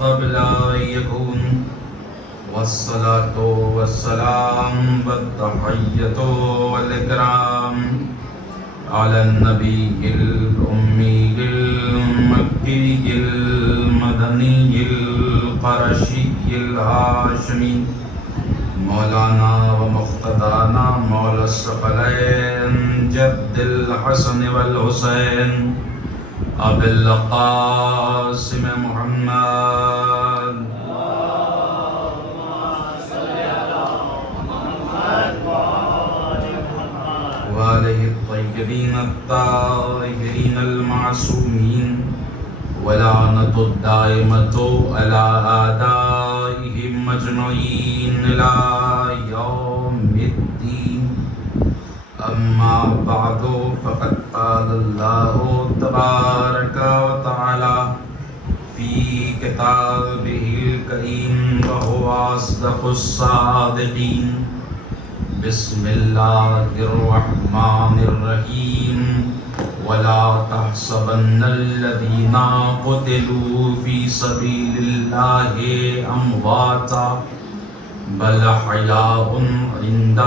قبل أن يكون والصلاة والسلام والتحية والإكرام على النبي الأمي المكي المدني القرشي الهاشمي مولانا ومقتدانا مولا الثقلين جد الحسن والحسين أبي القاسم محمد وآله الطيبين الطاهرين المعصومين ولعنة الدائمة على أعدائهم أجمعين إلى يوم الدين. أما بعد فقد قال الله تبارك وتعالى في كتابه الكريم وهو أصدق الصادقين. بسم الله الرحمن الرحيم. ولا تحسبن الذين قتلوا في سبيل الله أمواتا بل أحياء عند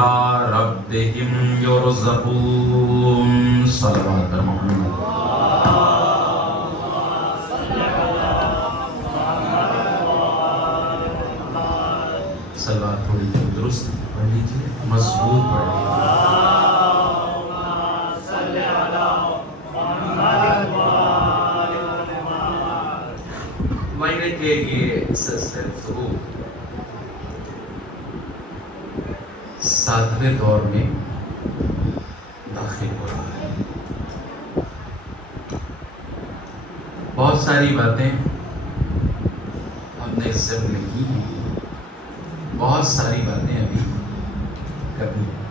ربهم يرزقون. صلوات محمد. صلوات تھوڑی درست پڑھ لیجیے، مضبوط پڑھ لیجیے. کہ یہ سلسلہ ساتویں دور میں داخل ہو رہا ہے. بہت ساری باتیں ہم نے اس سے کی ہیں، بہت ساری باتیں ابھی کرنی ہیں.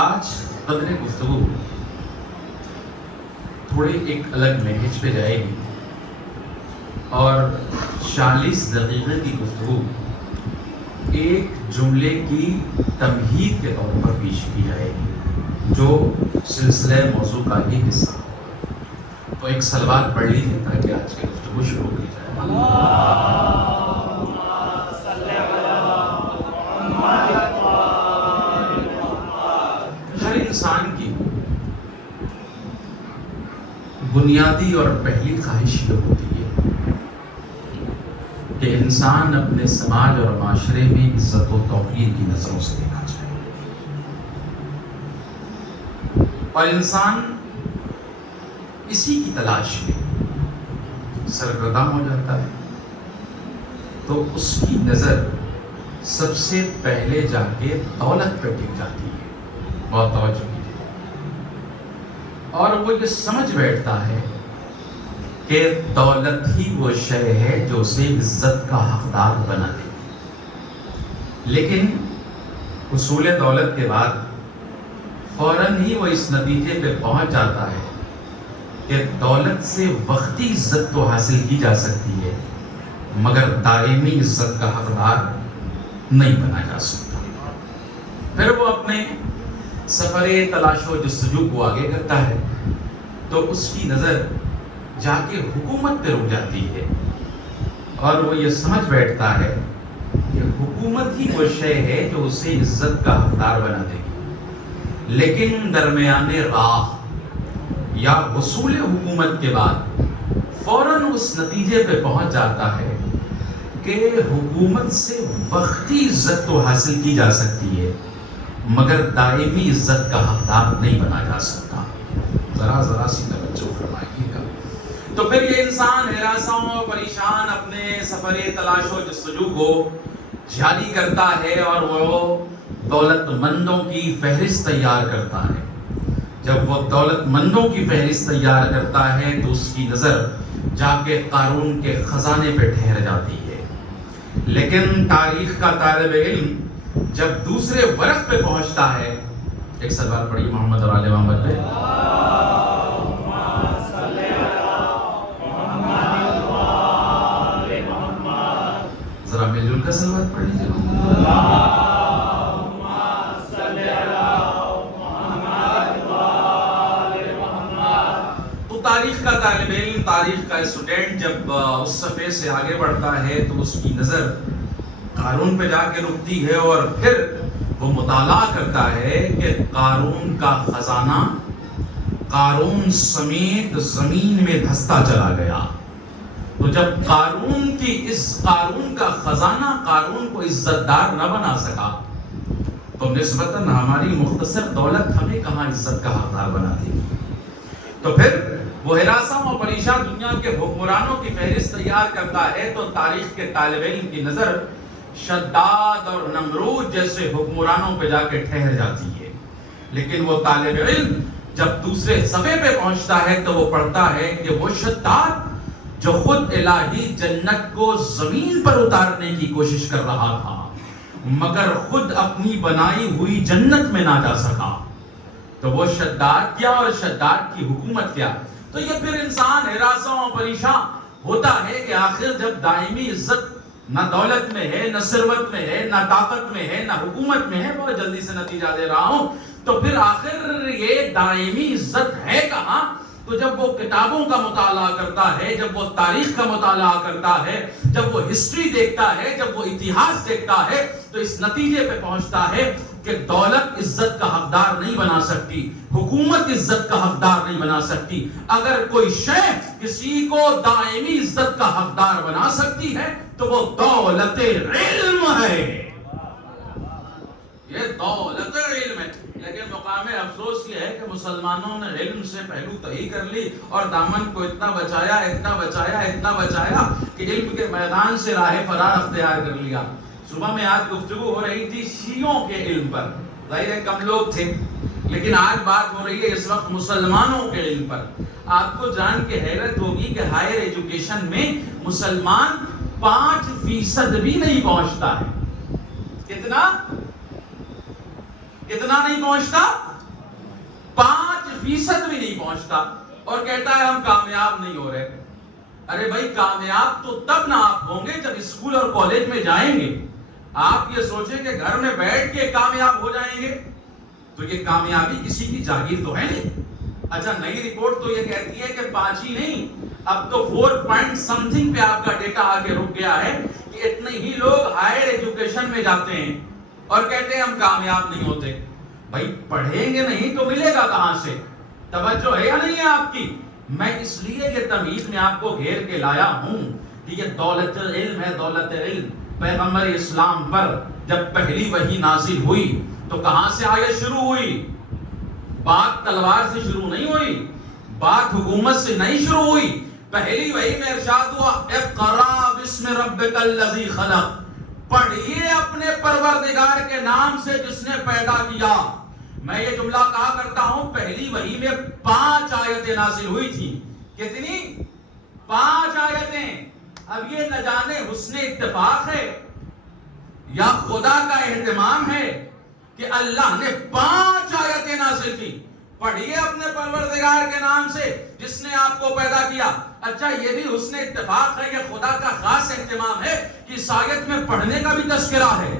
آج قدر گفتگو تھوڑے ایک الگ منہج پہ جائے گی اور 40 دقیقے کی گفتگو ایک جملے کی تمہید کے طور پر پیش کی جائے گی جو سلسلہ موضوع کا ہی حصہ ہو. تو ایک صلوات پڑھ لیجیے تاکہ آج کی گفتگو شروع کی جائے. ہر انسان کی بنیادی اور پہلی خواہش یہ ہوتی ہے کہ انسان اپنے سماج اور معاشرے میں عزت و توقیر کی نظروں سے دیکھا جائے، اور انسان اسی کی تلاش میں سرگرداں ہو جاتا ہے تو اس کی نظر سب سے پہلے جا کے دولت پہ ٹک جاتی ہے. بہت توجہ کیجیے. اور وہ یہ سمجھ بیٹھتا ہے کہ دولت ہی وہ شے ہے جو اسے عزت کا حقدار بنا دے گی. لیکن حصول دولت کے بعد فوراً ہی وہ اس نتیجے پہ پہنچ جاتا ہے کہ دولت سے وقتی عزت تو حاصل کی جا سکتی ہے مگر دائمی عزت کا حقدار نہیں بنا جا سکتا. پھر وہ اپنے سفر تلاش و جستجو کو آگے کرتا ہے تو اس کی نظر جا کے حکومت پہ رک جاتی ہے اور وہ یہ سمجھ بیٹھتا ہے کہ حکومت ہی وہ شے ہے جو اسے عزت کا حقدار بنا دے گی. لیکن درمیان راہ یا حصول حکومت کے بعد فوراً اس نتیجے پہ پہنچ جاتا ہے کہ حکومت سے وقتی عزت تو حاصل کی جا سکتی ہے مگر دائمی عزت کا حقدار نہیں بنا جا سکتا. ذرا سی توجہ فرمائیے گا. تو پھر یہ انسان ہراساں و پریشان اپنے سفر تلاش و جستجو کو جاری کرتا ہے اور وہ دولت مندوں کی فہرست تیار کرتا ہے. جب وہ دولت مندوں کی فہرست تیار کرتا ہے تو اس کی نظر جا کے قارون کے خزانے پہ ٹھہر جاتی ہے. لیکن تاریخ کا طالب علم جب دوسرے ورق پہ پہنچتا ہے، ایک سوال پڑھی محمد اور آل محمد پہ. ذرا مل جل کر سلوات پڑھ لیجیے. تو تاریخ کا طالب علم، تاریخ کا کا اسٹوڈنٹ جب اس صفحے سے آگے بڑھتا ہے تو اس کی نظر قارون پہ جا کے رکتی ہے اور پھر وہ مطالعہ کرتا ہے کہ قارون کا خزانہ قارون سمیت زمین میں دھستا چلا گیا. تو جب قارون کا خزانہ قارون کو عزت دار نہ بنا سکا تو نسبتاً ہماری مختصر دولت ہمیں کہاں عزت کا حقدار بنا دے گی. تو پھر وہ ہراساں و پریشاں دنیا کے حکمرانوں کی فہرست تیار کرتا ہے تو تاریخ کے طالب علم کی نظر شداد اور نمرود جیسے حکمرانوں پہ جا کے ٹھہر جاتی ہے. لیکن وہ طالب علم جب دوسرے صفحے پہ پہنچتا ہے تو وہ پڑھتا ہے کہ وہ شداد جو خود الہی جنت کو زمین پر اتارنے کی کوشش کر رہا تھا مگر خود اپنی بنائی ہوئی جنت میں نہ جا سکا، تو وہ شداد کیا اور شداد کی حکومت کیا. تو یہ پھر انسان ہراساں و پریشان ہوتا ہے کہ آخر جب دائمی عزت نہ دولت میں ہے، نہ ثروت میں ہے، نہ طاقت میں ہے، نہ حکومت میں ہے، بہت جلدی سے نتیجہ دے رہا ہوں، تو پھر آخر یہ دائمی عزت ہے کہاں؟ تو جب وہ کتابوں کا مطالعہ کرتا ہے، جب وہ تاریخ کا مطالعہ کرتا ہے، جب وہ ہسٹری دیکھتا ہے، جب وہ اتہاس دیکھتا ہے، تو اس نتیجے پہ پہنچتا ہے کہ دولت عزت کا حقدار نہیں بنا سکتی، حکومت عزت کا حقدار نہیں بنا سکتی. اگر کوئی شے کسی کو دائمی عزت کا حقدار بنا سکتی ہے تو وہ دولت علم ہے. یہ دولت علم ہے. لیکن مقام افسوس یہ ہے کہ مسلمانوں نے علم سے پہلو تہی کر لی اور دامن کو اتنا بچایا کہ علم کے میدان سے راہ فرار اختیار کر لیا. صبح میں آج گفتگو ہو رہی تھی شیعوں کے علم پر، ظاہر ہے کم لوگ تھے، لیکن آج بات ہو رہی ہے اس وقت مسلمانوں کے علم پر. آپ کو جان کے حیرت ہوگی کہ ہائر ایجوکیشن میں مسلمان 5% بھی نہیں پہنچتا ہے. کتنا نہیں پہنچتا؟ 5% بھی نہیں پہنچتا، اور کہتا ہے ہم کامیاب نہیں ہو رہے. ارے بھائی کامیاب تو تب نہ آپ ہوں گے جب اسکول اور کالج میں جائیں گے. آپ یہ سوچیں کہ گھر میں بیٹھ کے کامیاب ہو جائیں گے تو یہ کامیابی کسی کی جاگیر تو ہے نہیں. اچھا نئی رپورٹ تو یہ کہتی ہے کہ 5 ہی نہیں، اب تو 4 پوائنٹ سمتھنگ پہ آپ کا ڈیٹا آگے رک گیا ہے کہ اتنے ہی لوگ ہائر ایجوکیشن میں جاتے ہیں اور کہتے ہیں ہم کامیاب نہیں ہوتے. بھائی پڑھیں گے نہیں تو ملے گا کہاں سے؟ توجہ ہے یا نہیں ہے آپ کی؟ میں اس لیے یہ تمیز میں آپ کو گھیر کے لایا ہوں کہ یہ دولت علم ہے. دولت علم پیغمبر اسلام پر جب پہلی وحی نازل ہوئی تو کہاں سے آیت شروع ہوئی؟ بات تلوار سے شروع نہیں ہوئی، بات حکومت سے نہیں شروع ہوئی. پہلی وحی میں ارشاد ہوا اقرا بسم ربک الذی خلق، پڑھیے اپنے پروردگار کے نام سے جس نے پیدا کیا. میں یہ جملہ کہا کرتا ہوں پہلی وحی میں 5 آیتیں نازل ہوئی تھی. کتنی؟ 5 آیتیں. اب یہ نہ جانے حسن اتفاق ہے یا خدا کا اہتمام ہے کہ اللہ نے 5 آیتیں نازل کی. پڑھیے اپنے پروردگار کے نام سے جس نے آپ کو پیدا کیا. اچھا یہ بھی حسن اتفاق ہے، یہ خدا کا خاص اہتمام ہے کہ اس آیت میں پڑھنے کا بھی تذکرہ ہے،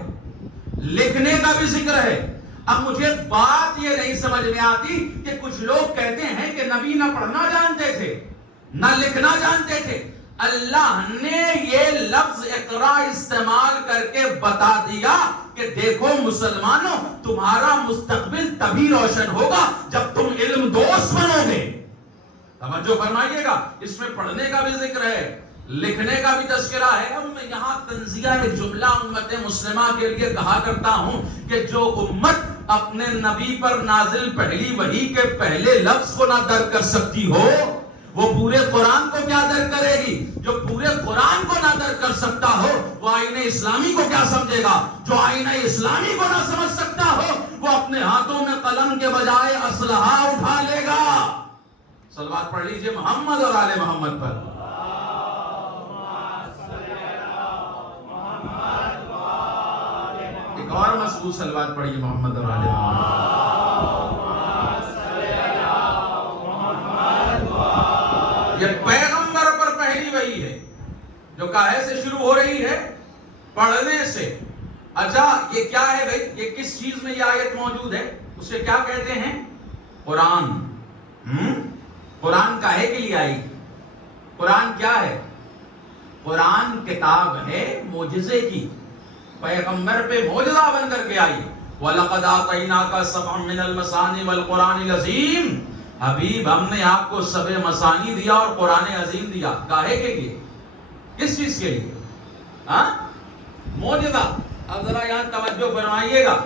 لکھنے کا بھی ذکر ہے. اب مجھے بات یہ نہیں سمجھ میں آتی کہ کچھ لوگ کہتے ہیں کہ نبی نہ پڑھنا جانتے تھے نہ لکھنا جانتے تھے. اللہ نے یہ لفظ اقرا استعمال کر کے بتا دیا کہ دیکھو مسلمانوں تمہارا مستقبل تبھی روشن ہوگا جب تم علم دوست بنو گے. توجہ فرمائیے گا، اس میں پڑھنے کا بھی ذکر ہے، لکھنے کا بھی تذکرہ ہے. اب میں یہاں تنزیہ ایک جملہ امت مسلمہ کے لیے کہا کرتا ہوں کہ جو امت اپنے نبی پر نازل پہلی وحی کے پہلے لفظ کو نہ درک کر سکتی ہو وہ پورے قرآن کو کیا درک کرے گی؟ جو پورے قرآن کو نہ درک کر سکتا ہو وہ آئین اسلامی کو کیا سمجھے گا؟ جو آئین اسلامی کو نہ سمجھ سکتا ہو وہ اپنے ہاتھوں میں قلم کے بجائے اسلحہ اٹھا لے گا. صلوات پڑھ لیجئے محمد اور آل محمد پر. ایک اور مضبوط صلوات پڑھیے محمد اور آل محمد. یہ پیغمبر پر پہلی وحی ہے جو کاہے سے شروع ہو رہی ہے؟ پڑھنے سے. اچھا یہ کیا ہے بھائی؟ یہ کس چیز میں یہ آیت موجود ہے؟ اسے کیا کہتے ہیں؟ قرآن. قرآن کاہے کے لیے آئی؟ قرآن کیا ہے؟ قرآن کتاب ہے معجزے کی، پیغمبر پہ معجزہ بن کر کے آئی. وَلَقَدْ آتَيْنَاكَ سَبْعًا مِنَ الْمَثَانِي وَالْقُرْآنِ الْعَظِيمِ. حبیب ہم نے آپ کو سبع مثانی دیا اور قرآن عظیم دیا. کاہے کے لیے؟ کس چیز کے لیے؟ معجزہ. اب ذرا یہاں توجہ فرمائیے گا.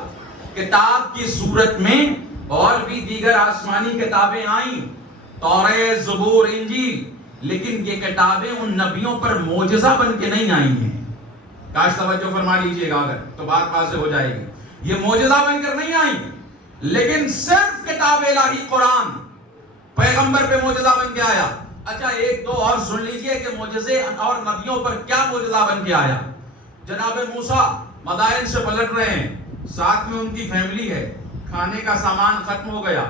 کتاب کی صورت میں اور بھی دیگر آسمانی کتابیں آئیں، توریت، زبور، انجیل، لیکن یہ کتابیں ان نبیوں پر معجزہ بن کے نہیں آئی ہیں. کاش توجہ فرما لیجئے گا اگر تو بات واضح ہو جائے گی. یہ معجزہ بن کر نہیں آئی، لیکن صرف کتاب الہی قرآن پیغمبر پہ معجزہ بن کے آیا. اچھا ایک دو اور سن لیجئے کہ معجزے اور نبیوں پر کیا معجزہ بن کے آیا. جناب موسیٰ مدائن سے پلٹ رہے ہیں، ساتھ میں ان کی فیملی ہے، کھانے کا سامان ختم ہو گیا.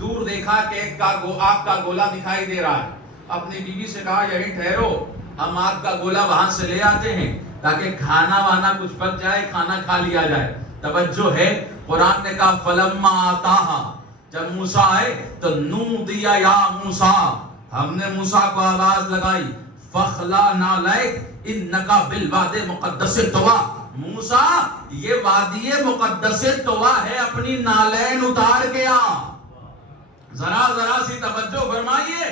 دور دیکھا کہ ایک آگ کا گولا دکھائی دے رہا ہے. اپنی بیوی سے کہا یہیں ٹھہرو، ہم آگ کا گولا وہاں سے لے آتے ہیں تاکہ کھانا وانا کچھ پک جائے، کھانا کھا لیا جائے. توجہ ہے، قرآن نے کہا فلما آتاہا، جب موسیٰ آئے تو نودیا یا موسیٰ، ہم نے موسیٰ کو آواز لگائی فخلا نعلیک انکا بالواد مقدس طویٰ. موسیٰ یہ وادی مقدس طویٰ ہے، اپنی نالین اتار کے آ. ذرا سی توجہ فرمائیے،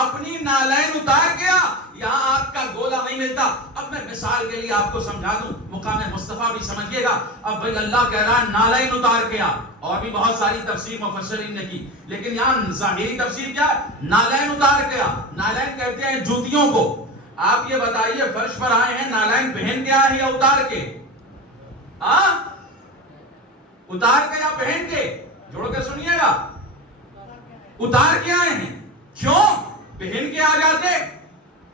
اپنی نالین اتار کے آ. یہاں آگ کا گولا نہیں ملتا. اب میں مثال کے لیے آپ کو سمجھا دوں، مقام مصطفیٰ بھی سمجھیے گا. اب بھائی اللہ کہہ رہا ہے نالین اتار کے آ، اور بھی بہت ساری تفسیر مفسرین نے کی، لیکن یہاں ظاہری تفسیر کیا ہے؟ نالین اتار کے آ. نالین کہتے ہیں جوتیوں کو. آپ یہ بتائیے فرش پر آئے ہیں، نالین پہن کے آئے یا اتار کے؟ اتار کے یا پہن کے؟ جوڑ کے سنیے گا. اتار کے آئے ہیں. کیوں؟ پہن کے آ جاتے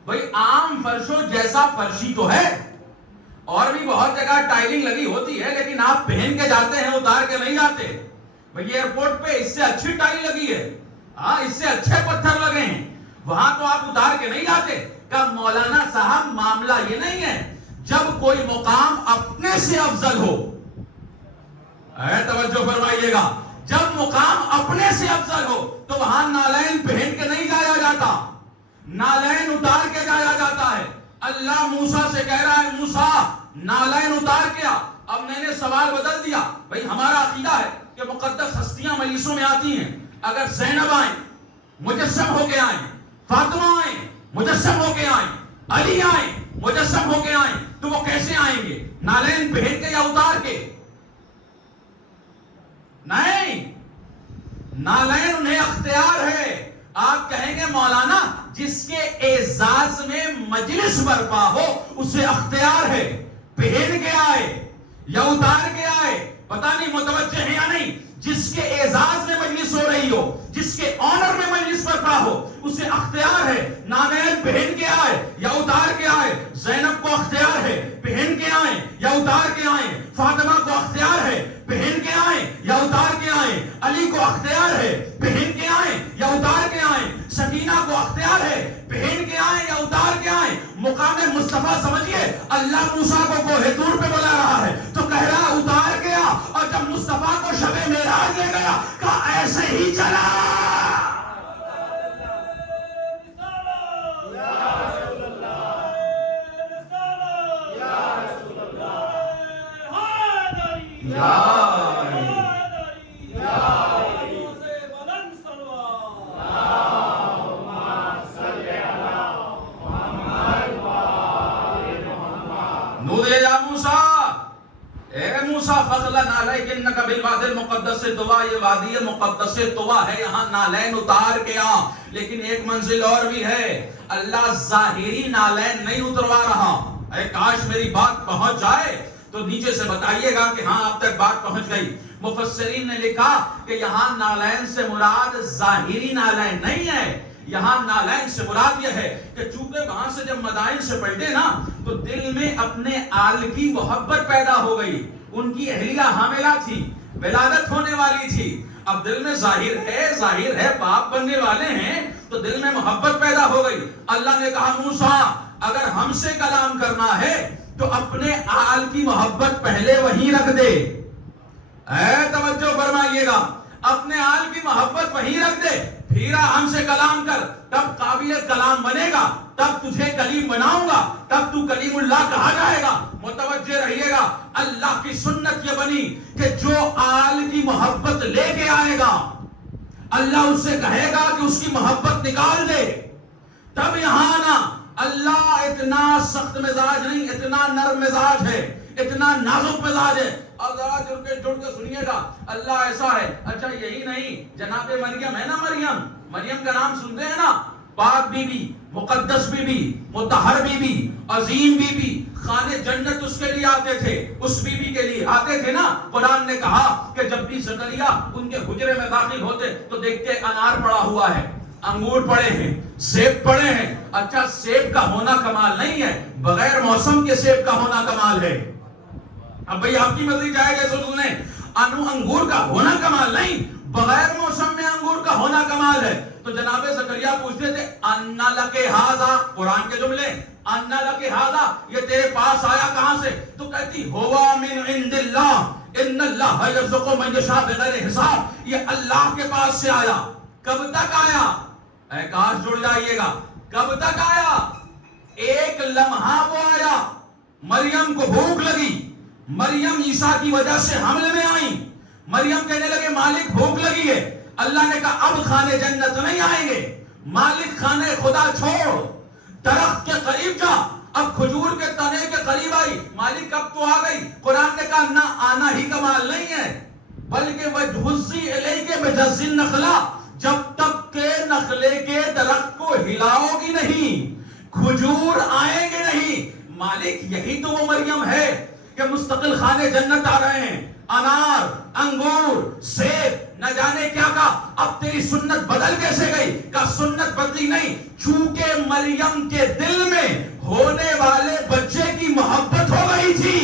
بھئی عام فرشوں جیسا فرشی تو ہے، اور بھی بہت جگہ ٹائلنگ لگی ہوتی ہے، لیکن آپ پہن کے جاتے ہیں، اتار کے نہیں جاتے. بھئی ایئرپورٹ پہ اس سے اچھی ٹائل لگی ہے، اس سے اچھے پتھر لگے ہیں، وہاں تو آپ اتار کے نہیں جاتے. کہ مولانا صاحب معاملہ یہ نہیں ہے، جب کوئی مقام اپنے سے افضل ہو، توجہ فرمائیے گا، جب مقام اپنے سے افضل ہو تو وہاں نالین پہن کے نہیں جایا جاتا، نالین اتار کے جایا جاتا ہے. اللہ موسیٰ سے کہہ رہا ہے موسیٰ نالین اتار کے آ. اب میں نے سوال بدل دیا. بھئی ہمارا عقیدہ ہے کہ مقدس ہستیاں مجلسوں میں آتی ہیں، اگر زینب آئیں مجسم ہو کے آئیں، فاطمہ آئیں مجسم ہو کے آئیں، علی آئیں مجسم ہو کے آئیں، تو وہ کیسے آئیں گے؟ نالین پہن کے یا اتار کے؟ نہیں، نالین انہیں اختیار ہے. آپ کہیں گے مولانا جس کے اعزاز میں مجلس برپا ہو اسے اختیار ہے، پہن کے آئے یا اتار کے آئے. پتہ نہیں متوجہ ہے یا نہیں. جس کے اعزاز میں مجلس ہو رہی ہو، جس کے آنر میں مجلس برپا ہو، اسے اختیار ہے نالین پہن کے آئے یا اتار کے آئے. زینب کو اختیار ہے پہن کے آئیں یا اتار کے آئیں. فاطمہ کو اختیار ہے پہن کے آئیں یا اتار کے آئیں. علی کو اختیار ہے پہن کے آئیں یا اتار کے آئیں. سکینہ کو اختیار ہے پہن کے آئیں یا اتار کے آئیں. مقام مصطفیٰ سمجھیے، اللہ موسیٰ کو کوہ طور پہ بلا رہا ہے تو کہہ رہا اتار کے آ، اور جب مصطفیٰ کو شب معراج لے گیا کہا ایسے ہی چلا. یہ وادی مقدس طویٰ ہے، یہاں نالین اتار کے آ. لیکن ایک منزل اور بھی ہے، اللہ ظاہری نالین نہیں اتروا رہا. اے کاش میری بات پہنچ جائے تو نیچے سے بتائیے گا کہ ہاں اب تک بات پہنچ گئی. مفسرین نے لکھا کہ یہاں نالین سے مراد ظاہری نالین نہیں ہے. یہاں نالین سے مراد یہ ہے کہ چونکہ وہاں سے جب مدائن سے پلٹے نا تو دل میں اپنے آل کی محبت پیدا ہو گئی. ان کی اہلیہ حاملہ تھی، ولادت ہونے والی تھی. اب دل میں ظاہر ہے باپ بننے والے ہیں تو دل میں محبت پیدا ہو گئی. اللہ نے کہا موسیٰ اگر ہم سے کلام کرنا ہے تو اپنے آل کی محبت پہلے وہیں رکھ دے. توجہ فرمائیے گا، اپنے آل کی محبت وہیں رکھ دے، پھر ہم سے کلام کر. تب قابل کلام بنے گا، تب تجھے کلیم بناؤں گا، تب تو کلیم اللہ کہا جائے گا۔ متوجہ رہیے گا، اللہ کی سنت یہ بنی کہ جو آل کی محبت لے کے آئے گا اللہ اس سے کہے گا کہ اس کی محبت نکال دے، تب یہاں آنا۔ اللہ اتنا سخت مزاج نہیں، اتنا نرم مزاج ہے، اتنا نازک مزاج ہے۔ اور ذرا جڑ کے سنیے گا، اللہ ایسا ہے۔ اچھا یہی نہیں، جناب مریم ہے نا، مریم کا نام سنتے ہیں نا، پاک بی بی، مقدس بی بی، مطہر بی بی، عظیم بی بی، خانے جنت اس کے لیے آتے تھے، اس بی بی کے لیے آتے تھے نا۔ قرآن نے کہا کہ جب بھی زکریا ان کے حجرے میں داخل ہوتے تو دیکھتے انار پڑا ہوا ہے، انگور پڑے ہیں، سیب پڑے ہیں۔ اچھا سیب کا ہونا کمال نہیں ہے، بغیر موسم کے سیب کا ہونا کمال ہے۔ اب بھئی آپ کی مرضی جائے گا سننے، انگور کا ہونا کمال نہیں، بغیر موسم میں انگور کا ہونا کمال ہے۔ تو جناب زکریا پوچھتے تھے اَنَّ لَكَ هَذَا، قرآن کے جملے، اَنَّ لَكَ هَذَا، یہ تیرے پاس آیا کہاں سے؟ تو کہتی هُوَ مِنْ عِنْدِ اللَّهِ إِنَّ اللَّهَ يَرْزُقُ مَن يَشَاءُ بِغَيْرِ حِسَابٍ، یہ اللہ کے پاس سے آیا۔ کب تک آیا؟ اے کاش جڑ جائیے گا، کب تک آیا؟ ایک لمحہ وہ آیا، مریم کو بھوک لگی، مریم عیسیٰ کی وجہ سے حمل میں آئیں، مریم کہنے لگے مالک بھوک لگی ہے۔ اللہ نے کہا اب خانے جنت نہیں آئیں گے، مالک خانے خدا چھوڑ، درخت کے قریب جا۔ اب کھجور کے تنے کے قریب آئی، مالک اب تو آ گئی۔ قرآن نے کہا نہ آنا ہی کمال نہیں ہے، بلکہ وَجْهُزِّ إِلَيْكَ بِجَذِّ النَّخْلَةِ، جب تک کہ نخلے کے درخت کو ہلاؤ گی نہیں کھجور آئیں گے نہیں۔ مالک یہی تو وہ مریم ہے کہ مستقل خانے جنت آ رہے ہیں، انار، انگور، سیب، نہ جانے کیا کہا۔ اب تیری سنت بدل کیسے گئی؟ کہا سنت بدلی نہیں، چونکہ مریم کے دل میں ہونے والے بچے کی محبت ہو گئی تھی۔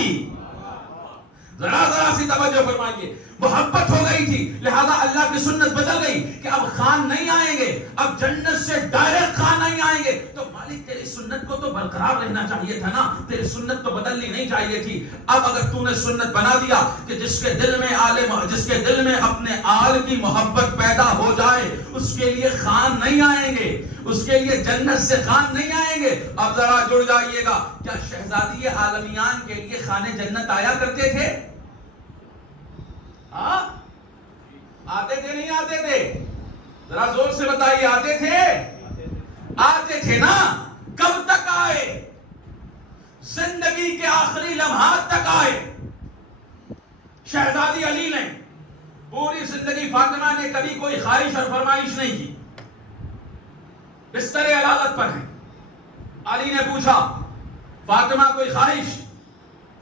ذرا سی توجہ فرمائیے، محبت ہو گئی تھی، لہذا اللہ کی سنت بدل گئی کہ اب خان نہیں آئیں گے، اب جنت سے ڈائریکٹ خان نہیں آئیں گے۔ تو مالک تیری سنت کو تو برقرار رہنا چاہیے تھا نا، تیری سنت تو بدلنی نہیں چاہیے تھی۔ اب اگر تو نے سنت بنا دیا کہ جس کے دل میں اپنے آل کی محبت پیدا ہو جائے اس کے لیے خان نہیں آئیں گے، اس کے لیے جنت سے خان نہیں آئیں گے۔ اب ذرا جڑ جائیے گا، کیا شہزادی عالمیان کے لیے خانے جنت آیا کرتے تھے؟ آتے تھے نہیں آتے تھے؟ ذرا زور سے بتائیے، آتے تھے؟ آتے تھے نا۔ کب تک آئے؟ زندگی کے آخری لمحات تک آئے۔ شہزادی علی نے پوری زندگی، فاطمہ نے کبھی کوئی خواہش اور فرمائش نہیں کی، بستر علالت پر ہیں۔ علی نے پوچھا فاطمہ کوئی خواہش؟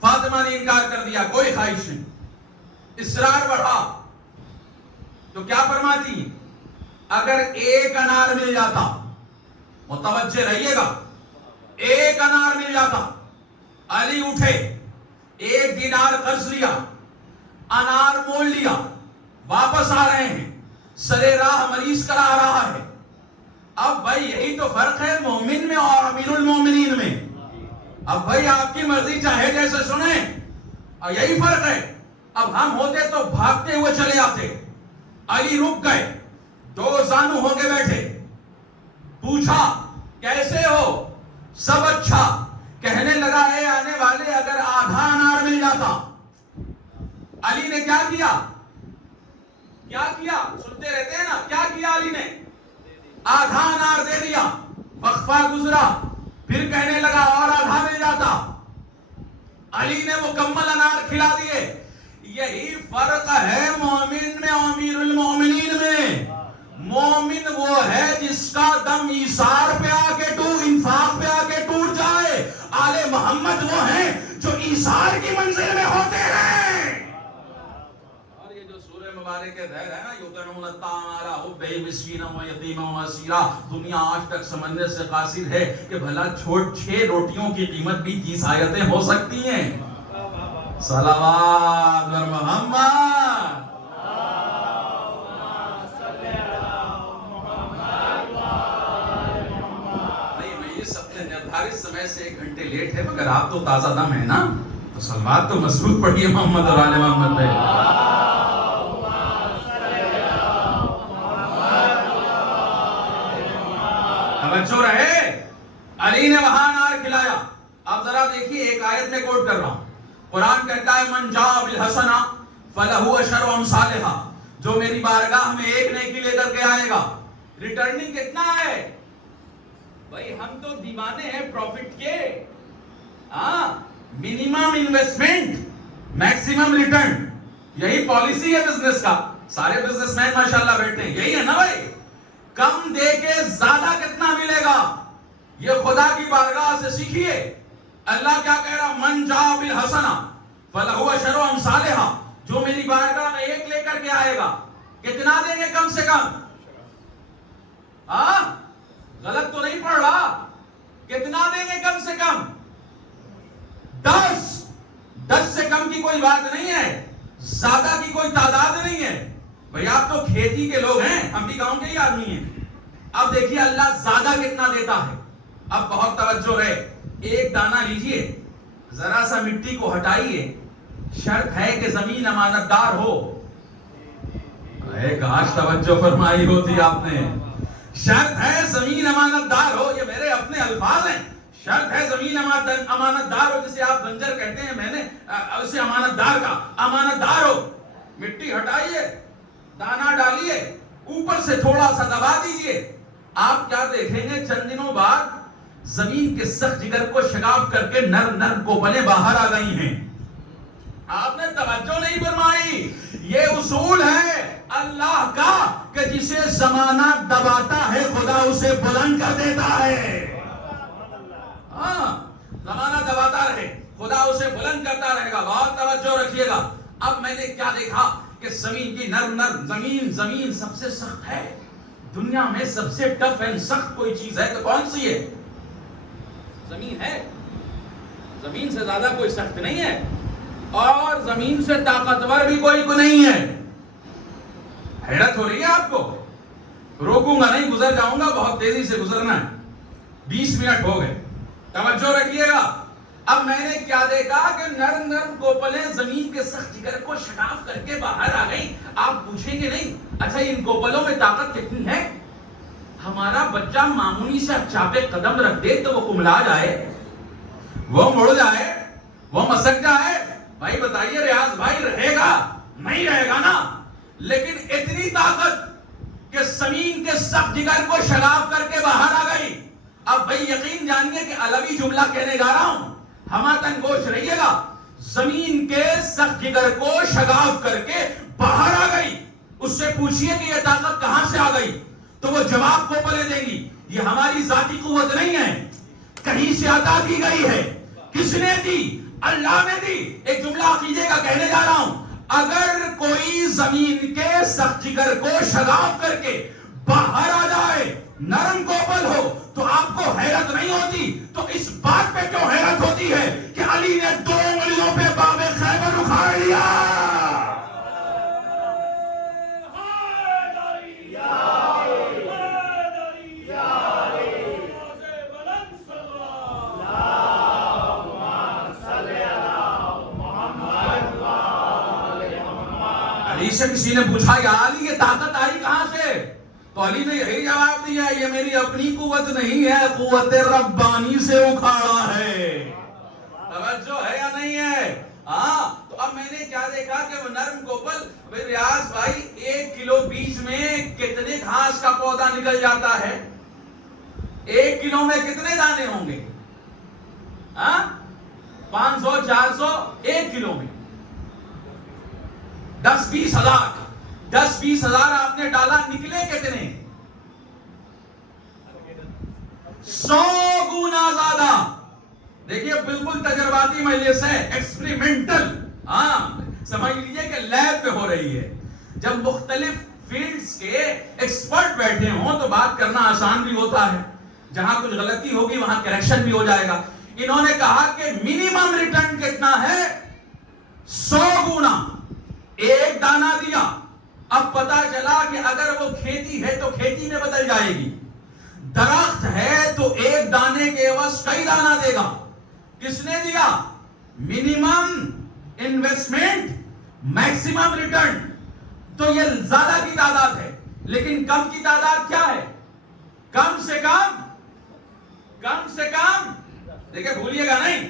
فاطمہ نے انکار کر دیا، کوئی خواہش نہیں۔ اصرار بڑھا تو کیا فرماتی؟ اگر ایک انار مل جاتا، متوجہ رہیے گا، ایک انار مل جاتا۔ علی اٹھے، 1 دینار قرض لیا، انار مول لیا، واپس آ رہے ہیں، سرے راہ مریض کرا رہا ہے۔ اب بھائی یہی تو فرق ہے مومن میں اور امیر المومنین میں۔ اب بھائی آپ کی مرضی چاہے جیسے سنیں، اور یہی فرق ہے۔ اب ہم ہوتے تو بھاگتے ہوئے چلے آتے، علی رک گئے، 2 زانو ہو کے بیٹھے، پوچھا کیسے ہو؟ سب اچھا۔ کہنے لگا اے آنے والے اگر آدھا انار مل جاتا۔ علی نے کیا کیا؟ سنتے رہتے ہیں نا، کیا کیا علی نے؟ آدھا انار دے دیا، وقفہ گزرا، پھر کہنے لگا اور آدھا مل جاتا۔ علی نے مکمل انار کھلا دیے۔ یہی فرق ہے مومن میں اور امیر المومنین میں۔ مومن وہ ہے جس کا دم ایثار پہ آ کے انفاق پہ آ کے ٹوٹ جائے۔ آل محمد وہ ہیں جو ایثار کی منزل میں ہوتے ہیں۔ اور یہ جو سورہ مبارک کے ذہر ہے نا، یُطْعِمُونَ الطَّعَامَ عَلَىٰ حُبِّهِ مِسْکِینًا وَیَتِیمًا وَاسِیرًا، دنیا آج تک سمجھنے سے قاصر ہے کہ بھلا 6 روٹیوں کی قیمت بھی 30 آیتیں ہو سکتی ہیں۔ صلوات بر محمد۔ نہیں میں یہ سب نے نردھارت سمے سے 1 گھنٹے لیٹ ہے، مگر آپ تو تازہ دم ہے نا، تو صلوات تو مضبوط پڑھیے محمد اور آل محمد پہ۔ توجہ رہے، علی نے وہاں انار کھلایا. اب ذرا دیکھیے ایک آیت میں کوٹ کر رہا ہوں. قرآن کہتا ہے من جاء بالحسنہ فلہ عشر امثالھا، جو میری بارگاہ میں ایک نیکی لے کر کے آئے گا، ریٹرننگ کتنا ہے؟ بھائی ہم تو دیوانے ہیں پروفٹ کے. ہاں، منیمم انویسٹمنٹ میکسیمم ریٹرن، یہی پالیسی ہے بزنس کا. سارے بزنس مین ماشاءاللہ بیٹھے ہیں، یہی ہے نا بھائی. کم دے کے زیادہ کتنا ملے گا، یہ خدا کی بارگاہ سے سیکھیے. اللہ کیا کہہ رہا؟ من جاء بالحسنہ فلہ عشر امثالھا، جو میری بارگاہ میں ایک لے کر کے آئے گا، کتنا دیں گے؟ کم سے کم. ہاں، غلط تو نہیں پڑھ رہا؟ کتنا دیں گے کم سے کم؟ 10 سے کم کی کوئی بات نہیں ہے، زیادہ کی کوئی تعداد نہیں ہے. بھئی آپ تو کھیتی کے لوگ ہیں، ہم بھی گاؤں کے ہی آدمی ہیں. اب دیکھیے اللہ زیادہ کتنا دیتا ہے. اب بہت توجہ رہے، ایک دانہ لیجئے، ذرا سا مٹی کو ہٹائیے، شرط ہے کہ زمین امانت دار ہو. کاش توجہ فرمائی ہوتی آپ نے. شرط ہے زمین امانت دار ہو، یہ میرے اپنے الفاظ ہیں. شرط ہے زمین امانت دار ہو، جسے آپ بنجر کہتے ہیں، میں نے اسے امانت دار کا امانت دار ہو. مٹی ہٹائیے، دانا ڈالیے، اوپر سے تھوڑا سا دبا دیجئے. آپ کیا دیکھیں گے چند دنوں بعد زمین کے سخت جگر کو شگاف کر کے نرم نرم کوپلیں باہر آ گئی ہیں. آپ نے توجہ نہیں فرمائی. یہ اصول ہے اللہ کا کہ جسے زمانہ دباتا ہے خدا اسے بلند کر دیتا ہے. ہاں، زمانہ دباتا رہے خدا اسے بلند کرتا رہے گا. بہت توجہ رکھیے گا. اب میں نے کیا دیکھا کہ زمین کی نرم زمین سب سے سخت ہے. دنیا میں سب سے ٹف اینڈ سخت کوئی چیز ہے تو کون سی ہے؟ زمین ہے. زمین سے زیادہ کوئی سخت نہیں ہے، اور زمین سے طاقتور بھی کوئی کو نہیں ہے. حیرت ہو رہی ہے آپ کو؟ روکوں گا نہیں، گزر جاؤں گا، بہت تیزی سے گزرنا ہے. 20 منٹ ہو گئے، توجہ رکھیے گا. اب میں نے کیا دیکھا کہ نرم نرم کوپلیں زمین کے سخت جگر کو شگاف کر کے باہر آ گئی. آپ پوچھیں گے نہیں اچھا ان کوپلوں میں طاقت کتنی ہے؟ ہمارا بچہ معمولی سے چاپے قدم رکھ دے تو وہ کملا جائے، وہ مڑ جائے، وہ مسک جائے. بھائی بتائیے ریاض بھائی، رہے گا؟ نہیں رہے گا نا. لیکن اتنی طاقت کہ زمین کے سخت جگر کو شگاف کر کے باہر آ گئی. اب بھائی یقین جانیے کہ علوی جملہ کہنے جا رہا ہوں، ہماتن گوش رہیے گا. زمین کے سخت جگر کو شگاف کر کے باہر آ گئی. اس سے پوچھئے کہ یہ طاقت کہاں سے آ گئی تو وہ جواب کو پلے دیں گی. یہ ہماری ذاتی قوت نہیں ہے، کہیں سے عطا کی گئی ہے. کس نے دی؟ اللہ نے دی. ایک جملہ عقیدے کا کہنے جا رہا ہوں. اگر کوئی زمین کے سخت جگر کو شگاف کر کے باہر آ جائے، نرم کوپل ہو، تو آپ کو حیرت نہیں ہوتی تو اس بات پہ کیوں حیرت ہوتی ہے کہ علی نے 2 انگلیوں پہ باب خیبر اکھاڑ لیا؟ علی سے کسی نے پوچھا یا علی یہ طاقت آئی کہاں سے؟ تو علی نے یہی جواب دیا، یہ میری اپنی قوت نہیں ہے، قوت ربانی سے اکھاڑا ہے. توجہ ہے یا نہیں ہے؟ ہاں. تو اب میں نے کیا دیکھا کہ وہ نرم کوپل، ریاض بھائی 1 کلو بیج میں کتنے گھاس کا پودا نکل جاتا ہے؟ 1 کلو میں کتنے دانے ہوں گے؟ 500 400 1 کلو میں 10-20 ہزار. 10-20 ہزار آپ نے ڈالا، نکلے کتنے؟ 100 گنا زیادہ. دیکھیے بالکل تجرباتی مجلس ہے، ایکسپریمنٹل. سمجھ لیجئے کہ لیب پہ ہو رہی ہے. جب مختلف فیلڈز کے ایکسپرٹ بیٹھے ہوں تو بات کرنا آسان بھی ہوتا ہے. جہاں کچھ غلطی ہوگی وہاں کریکشن بھی ہو جائے گا. انہوں نے کہا کہ منیمم ریٹرن کتنا ہے؟ 100 گنا. ایک دانہ دیا. اب پتا چلا کہ اگر وہ کھیتی ہے تو کھیتی میں بدل جائے گی. درخت ہے تو ایک دانے کے عوض کئی دانہ دے گا. کس نے دیا؟ Minimum investment maximum return. تو یہ زیادہ کی تعداد ہے، لیکن کم کی تعداد کیا ہے؟ کم سے کم کم سے کم دیکھیں بھولیے گا نہیں،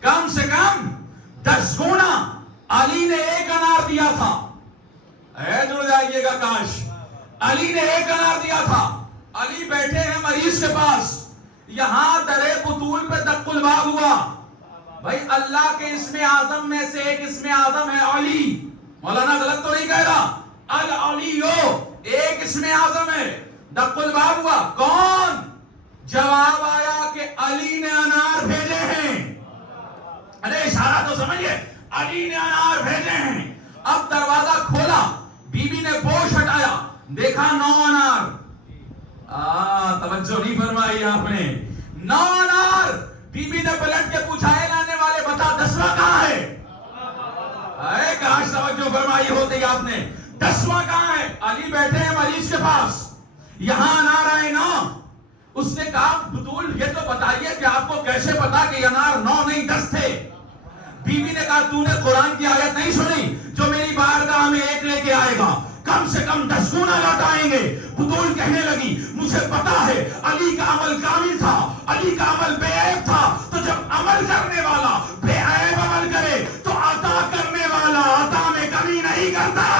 کم سے کم 10 گنا علی نے ایک انار دیا تھا. جڑ جائیے گا کاش. علی نے ایک انار دیا تھا. علی بیٹھے ہیں مریض کے پاس، یہاں درے بطول پہ دق الباب ہوا. بھائی اللہ کے اسم اعظم میں سے ایک اسم اعظم ہے علی. مولانا غلط تو نہیں کہہ رہا، العلیو ایک اسم اعظم ہے. دق الباب ہوا، کون؟ جواب آیا کہ علی نے انار بھیجے ہیں. ارے اشارہ تو سمجھئے، علی نے انار بھیجے ہیں. اب دروازہ کھولا، بی بی نے پوش ہٹایا، دیکھا 9 انار. توجہ نہیں فرمائی آپ نے. 9 انار. بی بی نے پلٹ کے پوچھا، اے لانے والے بتا 10واں کہاں ہے؟ اے کاش توجہ فرمائی ہوتی آپ نے. 10واں کہاں ہے؟ علی بیٹھے ہیں مریض کے پاس، یہاں انار آئے 9. اس نے کہا بطول یہ تو بتائیے کہ آپ کو کیسے پتا کہ انار 9 نہیں 10 تھے؟ بی بی نے کہا تو نے قرآن کی آیت نہیں سنی جو میری بارگاہ میں ایک لے کے آئے گا کم سے کم 10 گنا لوٹائیں گے. بطول کہنے لگی مجھے پتا ہے علی کا عمل کامل تھا، علی کا عمل بے عیب تھا. تو جب عمل کرنے والا بے عیب عمل کرے تو عطا کرنے والا عطا میں کمی نہیں کرتا.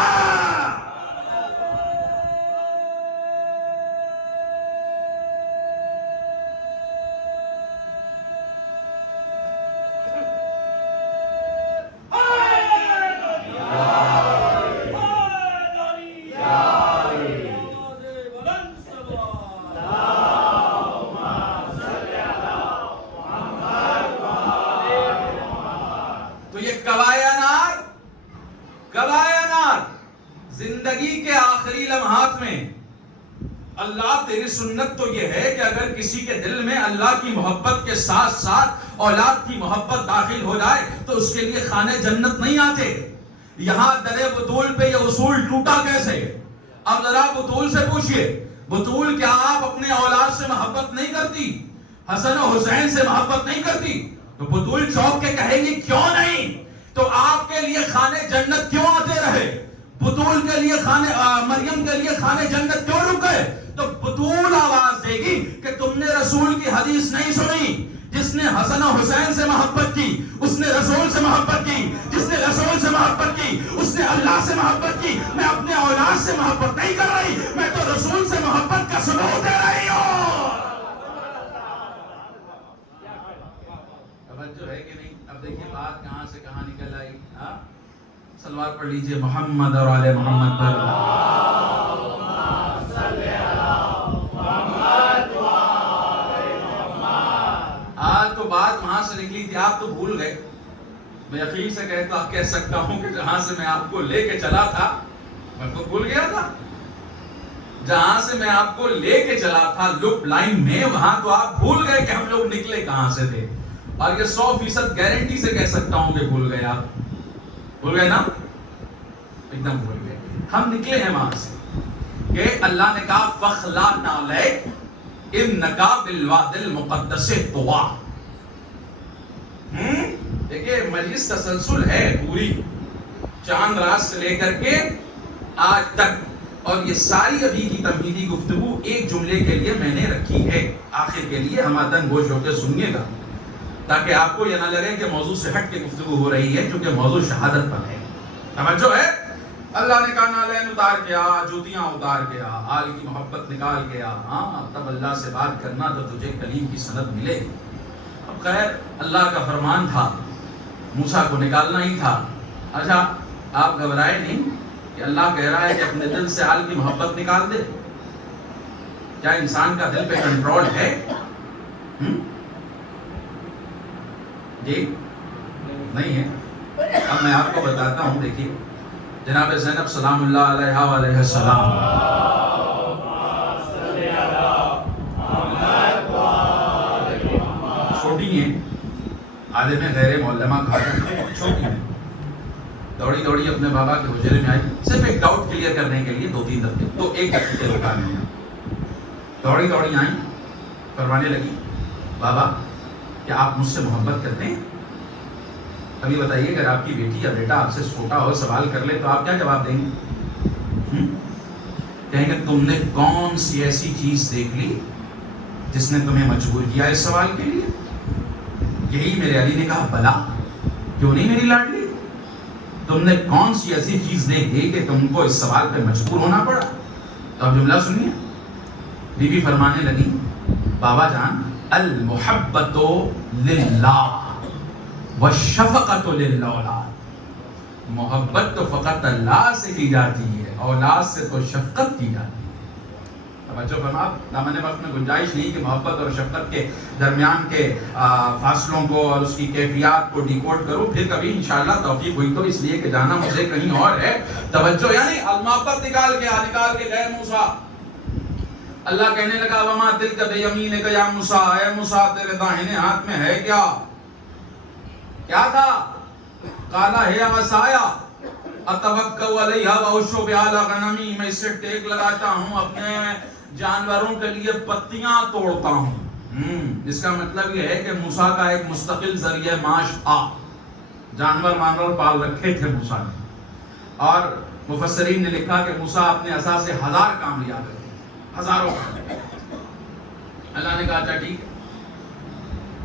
زندگی کے آخری لمحات میں اللہ تیری سنت تو یہ ہے کہ اگر کسی کے دل میں اللہ کی محبت کے ساتھ ساتھ اولاد کی محبت داخل ہو جائے تو اس کے لیے خانے جنت نہیں آتے. یہاں در بطول پہ یہ اصول ٹوٹا کیسے؟ اب ذرا بطول سے پوچھئے، بطول کیا آپ اپنے اولاد سے محبت نہیں کرتی؟ حسن و حسین سے محبت نہیں کرتی؟ تو بطول چوک کے کہے گی کیوں نہیں؟ تو آپ کے لیے خانے جنت کیوں آتے رہے؟ بطول کے لیے مریم کے لیے خانے جنت کیوں رک گئے؟ تو بطول آواز دے گی کہ تم نے رسول کی حدیث نہیں سنی. جس نے حسن و حسین سے محبت کی اس نے رسول سے محبت کی، جس نے رسول سے محبت کی اس نے اللہ سے محبت کی. میں اپنے اولاد سے محبت نہیں کر رہی، میں تو رسول سے محبت کا ثبوت دے رہی ہوں. توجہ ہے کہ نہیں؟ اب دیکھیے بات کہاں سے کہاں نکل آئی. سلوات پڑھ لیجئے محمد اور آل محمد پر. آج تو بات وہاں سے نکلی تھی، آپ تو بھول گئے. میں یقین سے کہہ سکتا ہوں کہ جہاں سے میں آپ کو لے کے چلا تھا میں تو بھول گیا تھا. جہاں سے میں آپ کو لے کے چلا تھا لپ لائن میں، وہاں تو آپ بھول گئے کہ ہم لوگ نکلے کہاں سے تھے. اور یہ 100% گارنٹی سے کہہ سکتا ہوں کہ بھول گئے. آپ بھول گئے نا؟ ایک دم بھول گئے. ہم نکلے ہیں وہاں سے کہ اللہ نے کہا فخلا نعلیک انکا بالواد المقدس طوا. دیکھیں مجلس تسلسل ہے پوری، چاند رات سے لے کر کے آج تک، اور یہ ساری ابھی کی تمہیدی گفتگو ایک جملے کے لیے میں نے رکھی ہے. آخر کے لیے ہمادن گوش ہو کے سنیے گا تاکہ آپ کو یہ نہ لگے کہ موضوع سے ہٹ کے گفتگو ہو رہی ہے، کیونکہ موضوع شہادت پر ہے. توجہ ہے؟ اللہ نے کہا نالین اتار گیا، جوتیاں اتار گیا، آل کی محبت نکال گیا. ہاں تب اللہ سے بات کرنا تو تجھے کلیم کی سند ملے گی. اب خیر اللہ کا فرمان تھا، موسیٰ کو نکالنا ہی تھا. اچھا آپ گھبرائے نہیں کہ اللہ کہہ رہا ہے کہ اپنے دل سے آل کی محبت نکال دے. کیا انسان کا دل پہ کنٹرول ہے؟ جی نہیں ہے. اب میں آپ کو بتاتا ہوں. دیکھیے جناب زینب سلام اللہ علیہ وآلہ السلام چھوٹی ہیں، عالم غیر معلمہ چھوٹی ہیں، دوڑی دوڑی اپنے بابا کے حجرے میں آئی صرف ایک ڈاؤٹ کلیئر کرنے کے لیے. 2-3 دفعے تو ایک دفعے کے دکان میں دوڑی دوڑی آئیں، فرمانے لگی بابا کیا آپ مجھ سے محبت کرتے ہیں؟ ابھی بتائیے اگر آپ کی بیٹی یا بیٹا آپ سے چھوٹا ہو سوال کر لے تو آپ کیا جواب دیں گے؟ کہیں گے تم نے کون سی ایسی چیز دیکھ لی جس نے تمہیں مجبور کیا اس سوال کے لیے؟ یہی میرے علی نے کہا بلا، کیوں نہیں میری لاڈلی، تم نے کون سی ایسی چیز دیکھی کہ تم کو اس سوال پہ مجبور ہونا پڑا؟ تو اب جملہ سنیے، بی بی فرمانے لگی بابا جان المحبت للہ والشفقت للأولاد، محبت تو فقط اللہ سے کی جاتی ہے، اولاد سے تو شفقت کی جاتی ہے۔ توجہ فرما، دامن وقت میں گنجائش نہیں کہ محبت اور شفقت کے درمیان کے فاصلوں کو اور اس کی کیفیات کو ڈیکوڈ کروں، پھر کبھی انشاءاللہ توفیق ہوئی تو، اس لیے کہ جانا مجھے کہیں اور ہے۔ توجہ، یعنی المحبت نکال کے گئے موسیٰ، اللہ کہنے لگا وما تلک بیمینک یا موسیٰ، اے موسیٰ تیرے داہنے ہاتھ میں ہے کیا؟ کیا تھا؟ قالا ہے عصایا اتوکل علیہا واشرب علی غنمی، میں اس سے ٹیک لگاتا ہوں، اپنے جانوروں کے لیے پتیاں توڑتا ہوں۔ اس کا مطلب یہ ہے کہ موسیٰ کا ایک مستقل ذریعہ معاش تھا، جانور پال رکھے تھے موسیٰ نے، اور مفسرین نے لکھا کہ موسیٰ اپنے عصا سے 1000 کام لیا کرتے، ہزاروں کام۔ اللہ نے کہا اچھا ٹھیک ہے،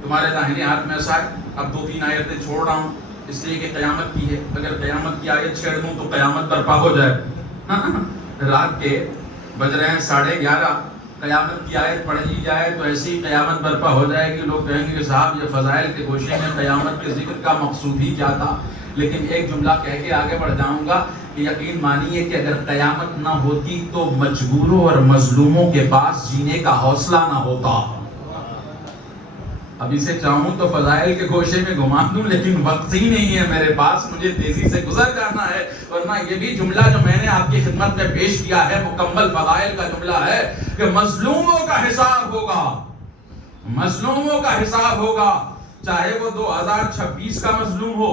تمہارے داہنے ہاتھ میں عصا ہے، اب 2-3 آیتیں چھوڑ رہا ہوں اس لیے کہ قیامت کی ہے، اگر قیامت کی آیت چھیڑ دوں تو قیامت برپا ہو جائے۔ رات کے بج رہے ہیں 11:30، قیامت کی آیت پڑھ لی جائے تو ایسی قیامت برپا ہو جائے گی، لوگ کہیں گے کہ صاحب یہ فضائل کے گوشے میں قیامت کے ذکر کا مقصود ہی کیا تھا۔ لیکن ایک جملہ کہہ کے آگے بڑھ جاؤں گا کہ یقین مانیے کہ اگر قیامت نہ ہوتی تو مجبوروں اور مظلوموں کے پاس جینے کا حوصلہ نہ ہوتا۔ اب اسے چاہوں تو فضائل کے گوشے میں گھما دوں، لیکن وقت ہی نہیں ہے میرے پاس، مجھے تیزی سے گزر جانا ہے، ورنہ یہ بھی جملہ جو میں نے آپ کی خدمت میں پیش کیا ہے مکمل فضائل کا جملہ ہے کہ مظلوموں کا حساب ہوگا، مظلوموں کا حساب ہوگا، چاہے وہ 2026 کا مظلوم ہو،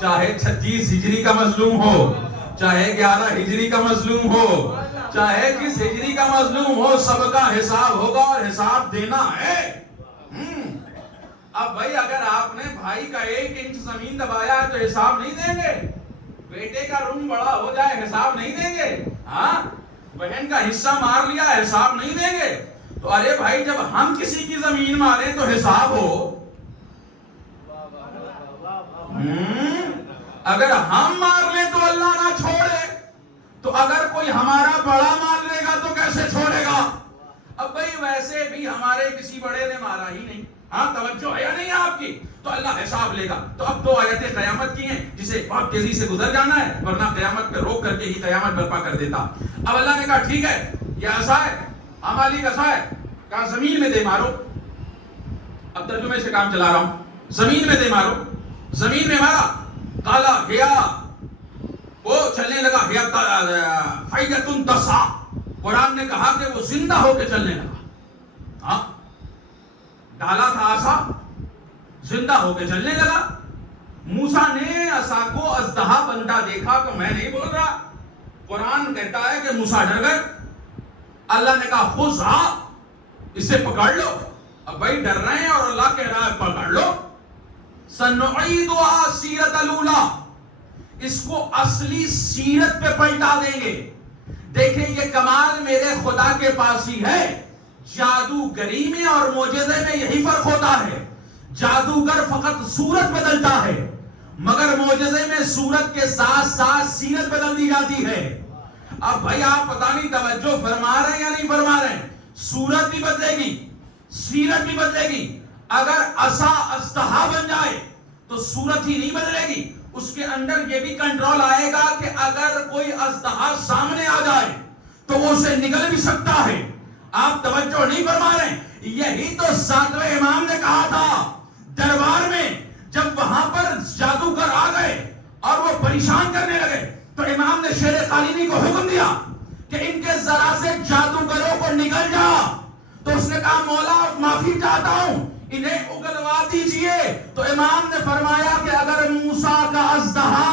چاہے 36 ہجری کا مظلوم ہو، چاہے 11 ہجری کا مظلوم ہو، چاہے جس ہجری کا مظلوم ہو، سب کا حساب ہوگا اور حساب دینا ہے۔ اب بھائی اگر آپ نے بھائی کا 1 انچ زمین دبایا ہے تو حساب نہیں دیں گے؟ بیٹے کا روم بڑا ہو جائے حساب نہیں دیں گے؟ ہاں، بہن کا حصہ مار لیا حساب نہیں دیں گے؟ تو ارے بھائی جب ہم کسی کی زمین ماریں تو حساب ہو۔ اگر ہم مار لیں تو اللہ نہ چھوڑے، تو اگر کوئی ہمارا بڑا مار لے گا تو کیسے چھوڑے گا؟ اب بھائی ویسے بھی ہمارے کسی بڑے نے مارا ہی نہیں، ہاں توجہ ہے یا نہیں آپ کی؟ تو اللہ حساب لے گا۔ تو اب 2 آیتیں قیامت کی ہیں جسے بہت تیزی سے گزر جانا ہے، ورنہ قیامت پہ روک کر کے ہی قیامت برپا کر دیتا۔ اب اللہ نے کہا ٹھیک ہے، یہ عصا ہے، مالک عصا ہے، کہا زمین میں دے مارو۔ اب ترجمے سے کام چلا رہا ہوں، زمین میں دے مارو، زمین میں مارا، قالا ہیا، وہ چلنے لگا، ہیا حیۃ تسعی، قرآن نے کہا کہ وہ زندہ ہو کے چلنے لگا۔ ہاں، ڈالا تھا عصا، زندہ ہو کے چلنے لگا۔ موسیٰ نے عصا کو اژدہا بنتا دیکھا، تو میں نہیں بول رہا، قرآن کہتا ہے کہ موسیٰ ڈر گئے۔ اللہ نے کہا خذھا، اسے پکڑ لو۔ اب بھائی ڈر رہے ہیں اور اللہ کہہ رہا ہے پکڑ لو۔ سنعیدھا سیرۃ الاولی، اس کو اصلی سیرت پہ پلٹا دیں گے۔ دیکھیں یہ کمال میرے خدا کے پاس ہی ہے۔ جادوگری میں اور معجزے میں یہی فرق ہوتا ہے، جادوگر فقط صورت بدلتا ہے، مگر معجزے میں صورت کے ساتھ ساتھ سیرت بدل دی جاتی ہے۔ اب بھائی آپ پتہ نہیں توجہ فرما رہے ہیں یا نہیں فرما رہے ہیں، صورت بھی بدلے گی، سیرت بھی بدلے گی۔ اگر عصا اژدہا بن جائے تو صورت ہی نہیں بدلے گی، اس کے اندر یہ بھی کنٹرول آئے گا کہ اگر کوئی اژدہا سامنے آ جائے تو وہ اسے نگل بھی سکتا ہے۔ آپ توجہ نہیں فرما رہے ہیں، یہی تو 7ویں امام نے کہا تھا دربار میں، جب وہاں پر جادوگر آ گئے اور وہ پریشان کرنے لگے تو امام نے شیر قالینی کو حکم دیا کہ ان کے ذرا سے جادوگروں کو نگل جا۔ تو اس نے کہا مولا معافی چاہتا ہوں، انہیں اگلوا دیجئے۔ تو امام نے فرمایا کہ اگر موسیٰ کا اژدہا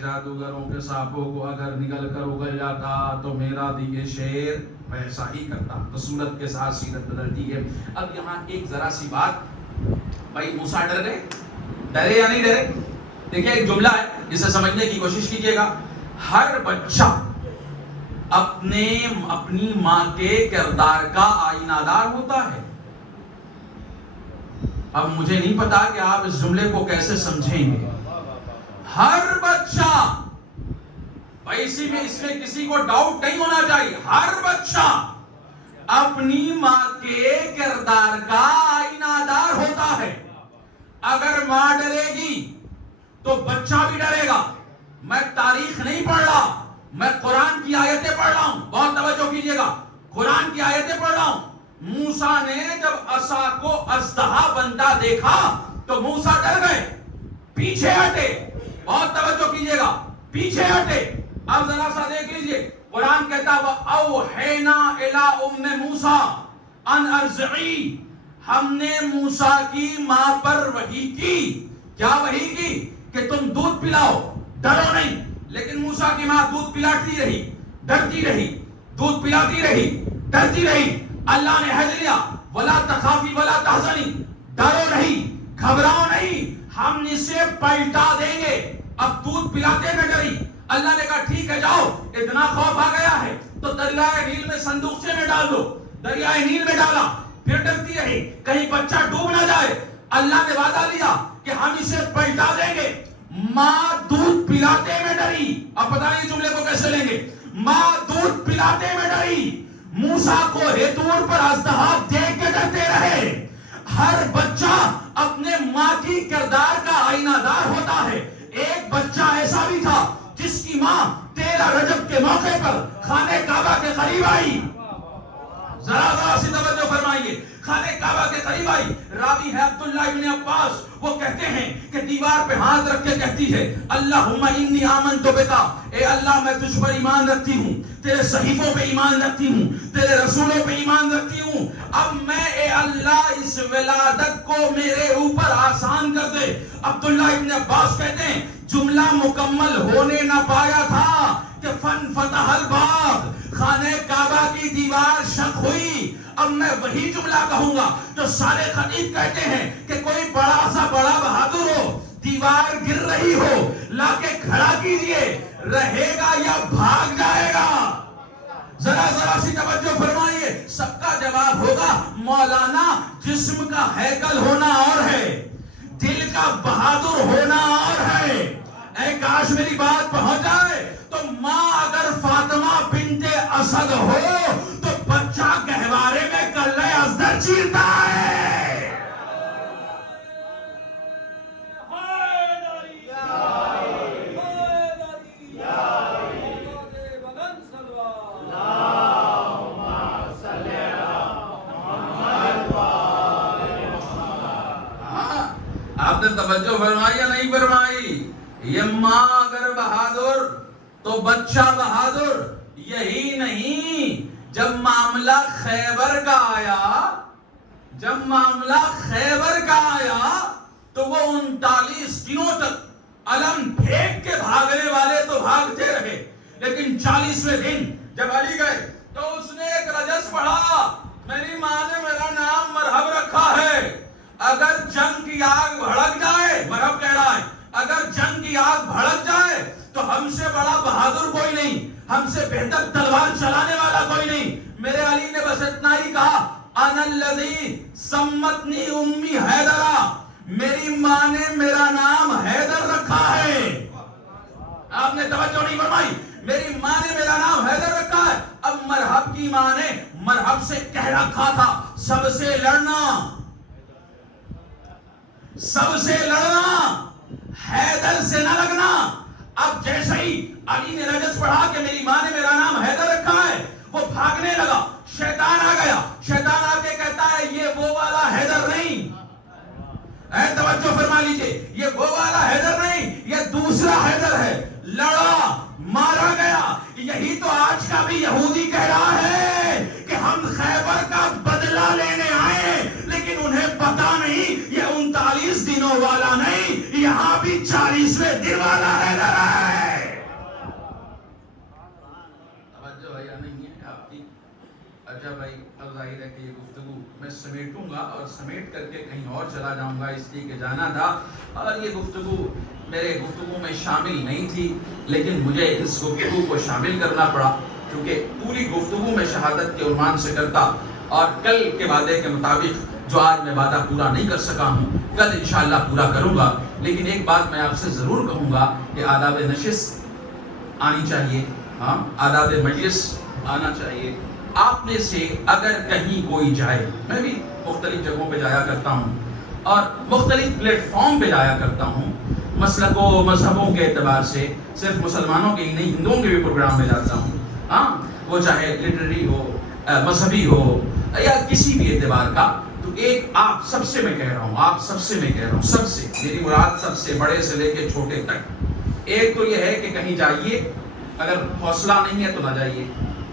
جادوگروں کے سانپوں کو اگر نگل کر اگل جاتا تو میرا بھی یہ شیر ویسا ہی کرتا۔ تو صورت کے ساتھ سیرت بدلتی ہے۔ اب یہاں ایک ذرا سی بات، بھائی موسیٰ ڈر گئے، ڈرے یا نہیں ڈرے؟ دیکھیں ایک جملہ ہے جسے سمجھنے کی کوشش کیجئے گا۔ ہر بچہ اپنی ماں کے کردار کا آئینہ دار ہوتا ہے. اب مجھے نہیں پتا کہ آپ اس جملے کو کیسے سمجھیں گے. ہر بچہ، اس میں کسی کو ڈاؤٹ نہیں ہونا چاہیے، ہر بچہ اپنی ماں کے کردار کا آئینہ دار ہوتا ہے. اگر ماں ڈرے گی تو بچہ بھی ڈرے گا. میں تاریخ نہیں پڑھ رہا، میں قرآن کی آیتیں پڑھ رہا ہوں. بہت توجہ کیجئے گا، قرآن کی آیتیں پڑھ رہا ہوں. موسیٰ نے جب عصا کو اژدہا بنتا دیکھا تو موسیٰ ڈر گئے، پیچھے ہٹے. بہت توجہ کیجئے گا، پیچھے ہٹے. اب ذرا سا دیکھ لیجئے، قرآن کہتا ہے وَأَوْحَيْنَا إِلَىٰ أُمِّ مُوسَىٰ أَنْ أَرْضِعِيهِ، ہم نے موسیٰ کی ماں پر وحی کی. کیا وحی کی؟ کہ تم دودھ پلاؤ، ڈرو نہیں. لیکن موسیٰ کی ماں دودھ پلاتی رہی، ڈرتی رہی، دودھ پلاتی رہی، ڈرتی رہی. اللہ نے عہد لیا وَلَا تَخَافِي وَلَا تَحْزَنِي، ڈرو نہیں، گھبراؤ نہیں، ہم اسے پلٹا دیں گے. اب دودھ پلاتے نہ ڈری. اللہ نے کہا ٹھیک ہے جاؤ، اتنا خوف آ گیا ہے تو دریائے نیل میں صندوقچے میں ڈال دو. دریائے نیل میں ڈالا، پھر ڈرتی رہی کہیں بچہ ڈوب نہ جائے. اللہ نے وعدہ لیا کہ ہم اسے پلٹا دیں گے. ماں دودھ پلاتے میں ڈری. اب پتہ نہیں جملے کو کیسے لیں گے. ماں دودھ پلاتے میں ڈری، موسیٰ کو طور پر اژدہا دیکھ کے ڈرتے رہے. ہر بچہ اپنے ماں کی کردار کا آئینہ دار ہوتا ہے. ایک بچہ ایسا بھی تھا جس کی ماں 13 رجب کے موقع پر خانہ کعبہ کے قریب آئی. ذرا سی توجہ فرمائیے، خانہ کعبہ کے قریب آئی. راوی ہے عبداللہ ابن عباس، وہ کہتے ہیں کہ دیوار پہ ہاتھ رکھ کے کہتی ہے اللہم انی آمنت بکا، اے اللہ میں تجھ پر ایمان رکھتی ہوں، تیرے صحیفوں پہ ایمان رکھتی ہوں، تیرے رسولوں پہ ایمان رکھتی ہوں. اب میں اے اللہ اس ولادت کو میرے اوپر آسان کر دے. عبداللہ ابن عباس کہتے ہیں جملہ مکمل ہونے نہ پایا تھا کہ فن فتح الباب، خانہ کعبہ کی دیوار شق ہوئی. اب میں وہی جملہ کہوں گا جو سارے خطیب کہتے ہیں کہ کوئی بڑا سا بڑا بہادر ہو، دیوار گر رہی ہو، لا کے کھڑا کیجئے، رہے گا یا بھاگ جائے گا؟ ذرا سی توجہ فرمائیے. سب کا جواب ہوگا مولانا جسم کا ہیکل ہونا اور ہے، دل کا بہادر ہونا اور ہے. اے کاش میری بات پہنچ جائے. تو ماں اگر فاطمہ بنت اسد ہو تو بچہ گہوارے میں کلے ازدر چیرتا ہے. آپ نے توجہ فرمائی یا نہیں فرمائی؟ یہ ماں اگر بہادر تو بچہ بہادر. یہی نہیں، جب معاملہ خیبر کا آیا تو وہ 39 دنوں تک علم پھینک کے بھاگنے والے تو بھاگتے رہے، لیکن 40ویں دن جب علی گئے تو اس نے ایک رجس پڑھا، میری ماں نے میرا نام مرحب رکھا ہے. اگر جنگ کی آگ بھڑک جائے، مرحب کہہ رہا ہے، اگر جنگ کی آگ بھڑک جائے تو ہم سے بڑا بہادر کوئی نہیں، ہم سے بہتر تلوار چلانے والا کوئی نہیں. میرے علی نے بس اتنا ہی کہا انا الذی سمتنی امی حیدرہ، میری ماں نے میرا نام حیدر رکھا ہے. آپ نے توجہ نہیں فرمائی؟ میری ماں نے میرا نام حیدر رکھا ہے. اب مرحب کی ماں نے مرحب سے کہہ رکھا تھا سب سے لڑنا، سب سے لڑنا، حیدر سے نہ لگنا. اب جیسے ہی علی نے رجس پڑھا کہ میری ماں نے میرا نام حیدر رکھا ہے، وہ بھاگنے لگا. شیطان آ گیا، شیطان آ کے کہتا ہے یہ وہ والا حیدر نہیں. اے توجہ فرما لیجئے، یہ وہ والا حیدر نہیں، یہ دوسرا حیدر ہے. لڑا، مارا گیا. یہی تو آج کا بھی یہودی کہہ رہا ہے کہ ہم خیبر کا بدلہ لینے آئے، لیکن انہیں پتا نہیں یہ 39 دنوں والا نہیں، یہاں بھی 40ویں دن والا حیدر ہے. توجہ ہے یا نہیں ہے آپ کی؟ اچھا بھائی، اب ظاہر ہے کہ یہ گفتگو میں سمیٹوں گا اور سمیٹ کر کے کہیں اور چلا جاؤں گا، اس لیے کہ جانا تھا اور یہ گفتگو میرے گفتگو میں شامل نہیں تھی، لیکن مجھے اس گفتگو کو شامل کرنا پڑا. چونکہ پوری گفتگو میں شہادت کے عنوان سے کرتا اور کل کے وعدے کے مطابق جو آج میں وعدہ پورا نہیں کر سکا ہوں کل انشاءاللہ پورا کروں گا. لیکن ایک بات میں آپ سے ضرور کہوں گا کہ آداب نشست آنی چاہیے, ہاں آداب مجلس آنا چاہیے. آپ میں سے اگر کہیں کوئی جائے, میں بھی مختلف جگہوں پہ جایا کرتا ہوں اور مختلف پلیٹ فارم پہ جایا کرتا ہوں, مسلک و مذہبوں کے اعتبار سے, صرف مسلمانوں کے ہی نہیں ہندوؤں کے بھی پروگرام میں جاتا ہوں, ہاں وہ چاہے لٹریری ہو, مذہبی ہو یا کسی بھی اعتبار کا. تو ایک آپ سب سے میں کہہ رہا ہوں, آپ سب سے میں کہہ رہا ہوں, سب سے میری مراد سب سے, بڑے سے لے کے چھوٹے تک, ایک تو یہ ہے کہ کہیں جائیے, اگر حوصلہ نہیں ہے تو نہ جائیے,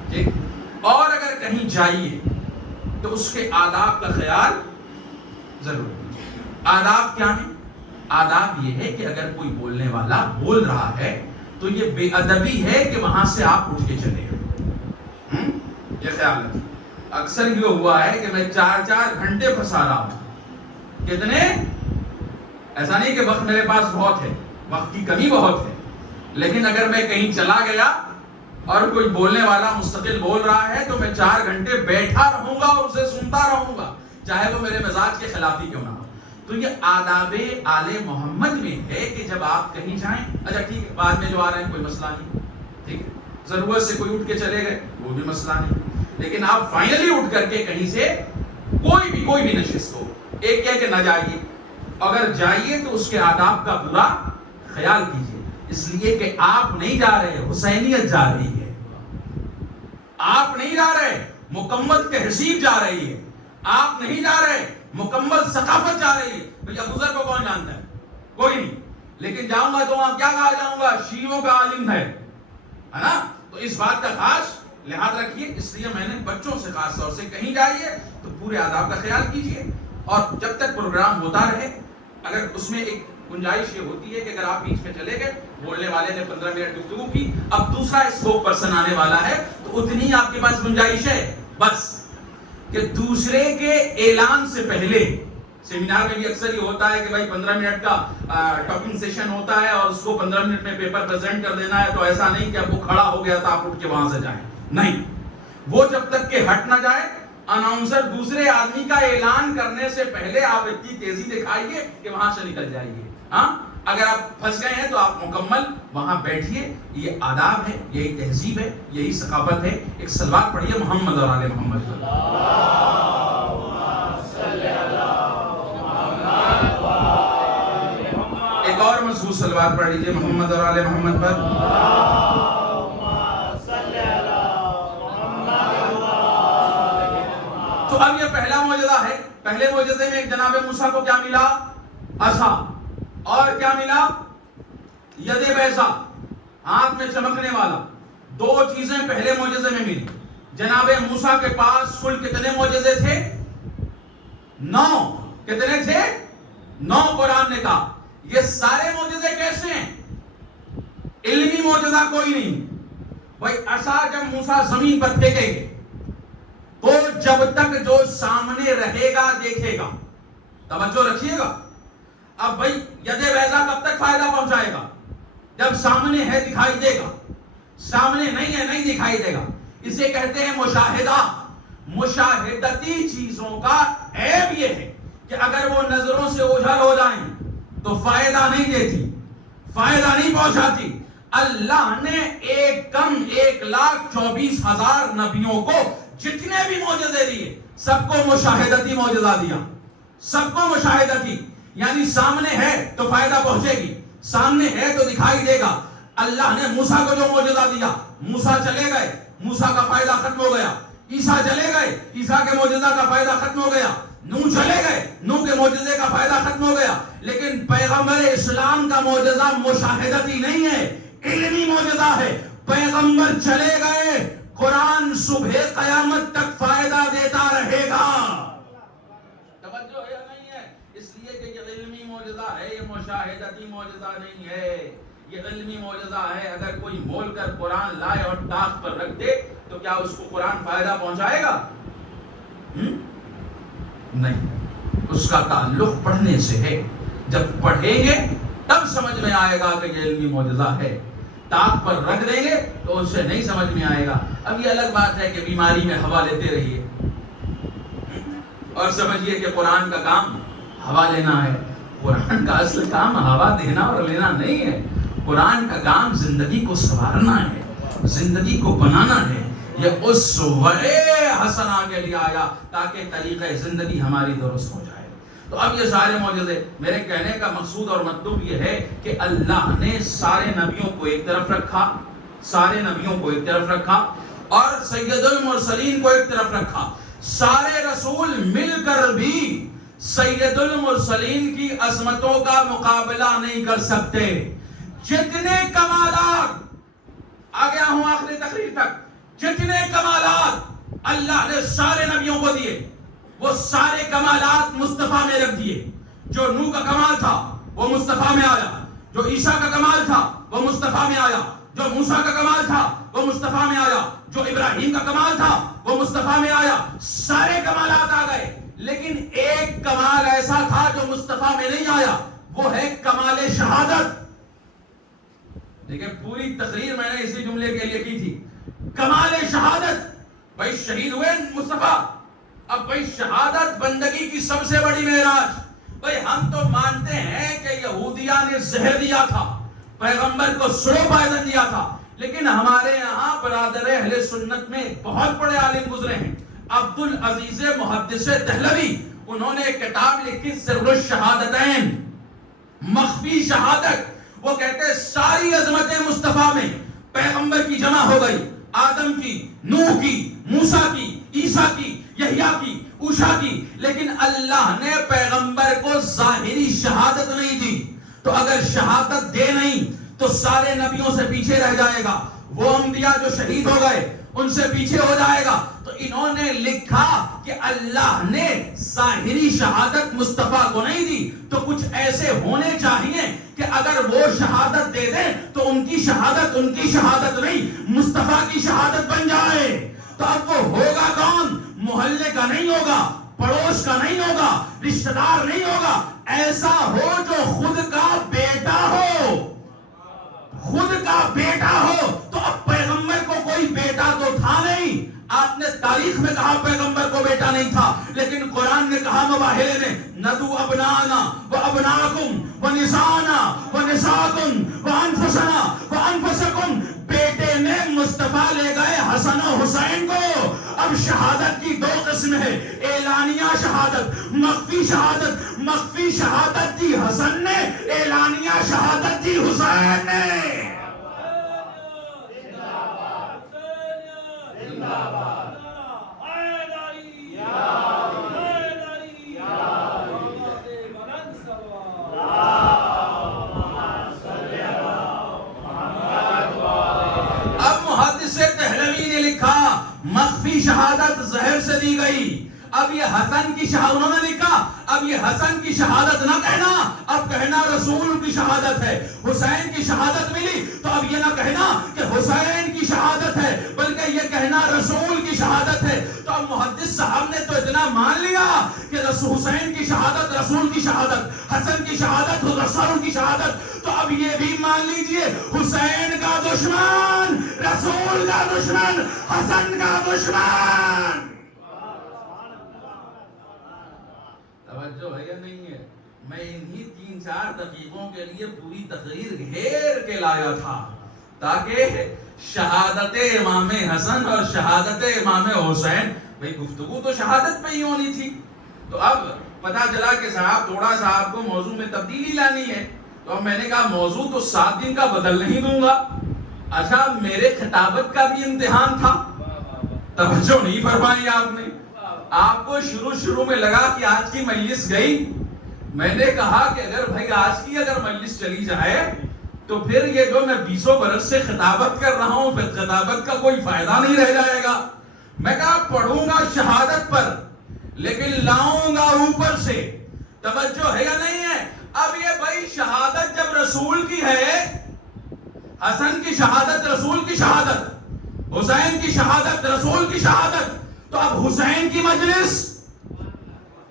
ٹھیک, اور اگر کہیں جائیے تو اس کے آداب کا خیال ضرور کیجیے. آداب کیا ہیں؟ آداب یہ ہے کہ اگر کوئی بولنے والا بول رہا ہے تو یہ بے ادبی ہے کہ وہاں سے آپ اٹھ کے چلے گئے. یہ خیال رکھیے. اکثر یہ ہوا ہے کہ میں 4 گھنٹے پھنسا رہا ہوں. کتنے؟ ایسا نہیں کہ وقت میرے پاس بہت ہے, وقت کی کمی بہت ہے, لیکن اگر میں کہیں چلا گیا اور کوئی بولنے والا مستقل بول رہا ہے تو میں 4 گھنٹے بیٹھا رہوں گا اور اسے سنتا رہوں گا, چاہے وہ میرے مزاج کے خلاف ہی کیوں نہ ہو. تو یہ آداب آل محمد میں ہے کہ جب آپ کہیں جائیں, اچھا ٹھیک ہے بعد میں جو آ رہے ہیں کوئی مسئلہ نہیں, ٹھیک ہے, ضرورت سے کوئی اٹھ کے چلے گئے وہ بھی مسئلہ نہیں, لیکن آپ فائنلی اٹھ کر کے کہیں سے کوئی بھی نشست ہو, ایک کہہ کہ نہ جائیے, اگر جائیے تو اس کے آداب کا پورا خیال کیجیے, اس لیے کہ آپ نہیں جا رہے, حسینیت جا رہی ہے. آپ نہیں جا رہے, مکمل تہذیب جا رہی ہے. آپ نہیں جا رہے, مکمل ثقافت جا رہی ہے. بھئی ابو ذر کو کون جانتا ہے؟ کوئی نہیں. لیکن جاؤں گا تو وہاں کیا کہا جاؤں گا؟ شیعوں کا عالم ہے نا. تو اس بات کا خاص لحاظ رکھیے. اس لیے میں نے بچوں سے خاص طور سے کہیں جائیے تو پورے آداب کا خیال کیجیے, اور جب تک پروگرام ہوتا رہے, اگر اس میں ایک گنجائش یہ ہوتی ہے کہ اگر آپ بیچ میں چلے گئے, بولنے والے نے 15 منٹ گفتگو کی, اب دوسرا اسپوک پرسن آنے والا ہے, تو اتنی آپ کے پاس گنجائش ہے بس کہ دوسرے کے اعلان سے پہلے. سیمینار میں بھی اکثر یہ ہوتا ہے کہ بھائی 15 منٹ کا ٹاکنگ سیشن ہوتا ہے اور اس کو 15 منٹ میں پیپر پریزنٹ کر دینا ہے. تو ایسا نہیں کہ اب وہ کھڑا ہو گیا تھا آپ اٹھ کے وہاں سے جائیں, نہیں, وہ جب تک کہ ہٹ نہ جائے, اناؤنسر دوسرے آدمی کا اعلان کرنے سے پہلے آپ اتنی تیزی دکھائیے کہ وہاں سے نکل جائیے. ہاں اگر آپ پھنس گئے ہیں تو آپ مکمل وہاں بیٹھیے. یہ آداب ہے, یہی تہذیب ہے, یہی ثقافت ہے. ایک صلوات پڑھیے محمد اور آل محمد پر. ایک اور مضبوط صلوات پڑھ لیجیے محمد اور آل محمد پر. تو اب یہ پہلا معجزہ ہے. پہلے معجزے میں جناب موسیٰ کو کیا ملا؟ عصا. اور کیا ملا؟ ید بیضا, ہاتھ میں چمکنے والا. 2 چیزیں پہلے معجزے میں ملی. جناب موسیٰ کے پاس کل کتنے معجزے تھے؟ 9. کتنے تھے؟ 9. قرآن نے کہا یہ سارے معجزے کیسے ہیں؟ علمی معجزہ کوئی نہیں. بھائی عصا جب موسیٰ زمین پر پھینکیں گے تو جب تک جو سامنے رہے گا دیکھے گا. توجہ رکھیے گا. اب بھائی ید بیضا کب تک فائدہ پہنچائے گا؟ جب سامنے ہے دکھائی دے گا, سامنے نہیں ہے نہیں دکھائی دے گا. اسے کہتے ہیں مشاہدہ. مشاہدتی چیزوں کا عیب یہ ہے کہ اگر وہ نظروں سے اوجھل ہو جائیں تو فائدہ نہیں دیتی, فائدہ نہیں پہنچاتی. اللہ نے 1,24,000 نبیوں کو جتنے بھی معجزے دیے سب کو مشاہدتی معجزہ دیا. سب کو مشاہدتی, یعنی سامنے ہے تو فائدہ پہنچے گی, سامنے ہے تو دکھائی دے گا. اللہ نے موسیٰ کو جو معجزہ دیا, موسیٰ چلے گئے, موسیٰ کا فائدہ ختم ہو گیا. عیسیٰ چلے گئے, عیسیٰ کے معجزہ کا فائدہ ختم ہو گیا. نوح چلے گئے, نوح کے معجزے کا فائدہ ختم ہو گیا. لیکن پیغمبر اسلام کا معجزہ مشاہدتی نہیں ہے, علمی معجزہ ہے. پیغمبر چلے گئے, قرآن صبح قیامت تک فائدہ دیتا رہے گا. توجہ ہے نہیں ہے؟ اس لیے کہ یہ علمی معجزہ ہے, یہ مشاہدتی معجزہ نہیں ہے. یہ علمی معجزہ ہے. اگر کوئی مول کر قرآن لائے اور تاخت پر رکھ دے تو کیا اس کو قرآن فائدہ پہنچائے گا؟ نہیں. اس کا تعلق پڑھنے سے ہے. جب پڑھیں گے تب سمجھ میں آئے گا کہ یہ علمی معجزہ ہے. طاق پر رکھ دیں گے تو اسے نہیں سمجھ میں آئے گا. اب یہ الگ بات ہے کہ بیماری میں ہوا لیتے رہیے اور سمجھیے کہ قرآن کا کام ہوا لینا ہے. قرآن کا اصل کام ہوا دینا اور لینا نہیں ہے. قرآن کا کام زندگی کو سنوارنا ہے, زندگی کو بنانا ہے. یہ اسوہ حسنہ کے لیے آیا تاکہ طریقہ زندگی ہماری درست ہو جائے. تو اب یہ سارے معجزے, میرے کہنے کا مقصود اور مطلب یہ ہے کہ اللہ نے سارے نبیوں کو ایک طرف رکھا, سارے نبیوں کو ایک طرف رکھا اور سید المرسلین کو ایک طرف رکھا. سارے رسول مل کر بھی سید المرسلین کی عظمتوں کا مقابلہ نہیں کر سکتے. جتنے کمالات, آ گیا ہوں آخری تقریر تک, جتنے کمالات اللہ نے سارے نبیوں کو دیے وہ سارے کمالات مصطفیٰ میں رکھ دیے. جو نوح کا کمال تھا وہ مصطفیٰ میں آیا, جو عیسیٰ کا کمال تھا وہ مصطفیٰ میں آیا, جو موسیٰ کا کمال تھا وہ مصطفیٰ میں آیا, جو ابراہیم کا کمال تھا وہ مصطفیٰ میں آیا. سارے کمالات آ گئے, لیکن ایک کمال ایسا تھا جو مصطفیٰ میں نہیں آیا, وہ ہے کمال شہادت. دیکھیں پوری تقریر میں نے اسی جملے کے لیے کی تھی, کمال شہادت. بھائی شہید ہوئے مصطفیٰ, اب بھائی شہادت بندگی کی سب سے بڑی معراج. بھائی ہم تو مانتے ہیں کہ یہودیہ نے زہر دیا تھا, پیغمبر کو سلو پوائزن دیا تھا, لیکن ہمارے یہاں برادر اہل سنت میں بہت بڑے عالم گزرے ہیں, عبد العزیز محدث دہلوی, انہوں نے ایک کتاب لکھی سر الشہادتین, مخفی شہادت. وہ کہتے ہیں ساری عظمتیں مصطفیٰ میں پیغمبر کی جمع ہو گئی, آدم کی, نوح کی, موسیٰ کی, عیسیٰ کی, یحییٰ کی, اوشا کی, لیکن اللہ نے پیغمبر کو ظاہری شہادت نہیں دی. تو اگر شہادت دے نہیں تو سارے نبیوں سے پیچھے رہ جائے گا, وہ انبیاء جو شہید ہو گئے ان سے پیچھے ہو جائے گا. تو انہوں نے لکھا کہ اللہ نے ظاہری شہادت مصطفیٰ کو نہیں دی, تو کچھ ایسے ہونے چاہیے کہ اگر وہ شہادت دے دیں تو ان کی شہادت نہیں, مصطفیٰ کی شہادت بن جائے. تو اب وہ ہوگا کون؟ محلے کا نہیں ہوگا, پڑوس کا نہیں ہوگا, رشتہ دار نہیں ہوگا, ایسا ہو جو خود کا بیٹا ہو, خود کا بیٹا ہو. تو اب پیغمبر کو کوئی بیٹا تو تھا نہیں, آپ نے تاریخ میں کہا پیغمبر کو بیٹا نہیں تھا, لیکن قرآن نے کہا مباہلے میں, ندو ابنانا و ابناکم و نسانا و نساکم و انفسنا و انفسکم. بیٹے میں مصطفیٰ لے گئے حسن و حسین کو. اب شہادت کی دو قسم ہے, اعلانیہ شہادت, مخفی شہادت. مخفی شہادت دی حسن نے, اعلانیہ شہادت دی حسین نے. مخفی شہادت زہر سے دی گئی. اب یہ حسن کی شہادت, انہوں نے لکھا اب یہ حسن کی شہادت نہ کہنا, اب کہنا رسول کی شہادت ہے. حسین کی شہادت ملی تو اب یہ نہ کہنا کہ حسین کی شہادت ہے, بلکہ یہ کہنا رسول کی شہادت ہے. تو اب محدث صاحب نے تو اتنا مان لیا کہ حسین کی شہادت رسول کی شہادت, حسن کی شہادت رسول کی شہادت. تو اب یہ بھی مان لیجئے حسین کا دشمن رسول کا دشمن, حسن کا دشمن. توجہ ہے یا نہیں ہے؟ میں انہی 3-4 دقیقوں کے لیے پوری تقریر گھیر کے لایا تھا تاکہ شہادت امام حسن اور شہادت امام حسین, بھئی گفتگو تو شہادت پہ ہی ہونی تھی. تو اب پتہ چلا کہ صاحب تھوڑا سا آپ کو موضوع میں تبدیلی لانی ہے. تو اب میں نے کہا موضوع تو 7 دن کا بدل نہیں دوں گا. اچھا میرے خطابت کا بھی امتحان تھا, توجہ نہیں فرمائی آپ نے. آپ کو شروع میں لگا کہ آج کی مجلس گئی. میں نے کہا کہ اگر بھائی آج کی اگر مجلس چلی جائے تو پھر یہ جو میں 20 برس سے خطابت کر رہا ہوں پھر خطابت کا کوئی فائدہ نہیں رہ جائے گا. میں کہا پڑھوں گا شہادت پر لیکن لاؤں گا اوپر سے. توجہ ہے یا نہیں ہے؟ اب یہ بھائی شہادت جب رسول کی ہے, حسن کی شہادت رسول کی شہادت, حسین کی شہادت رسول کی شہادت, تو اب حسین کی مجلس,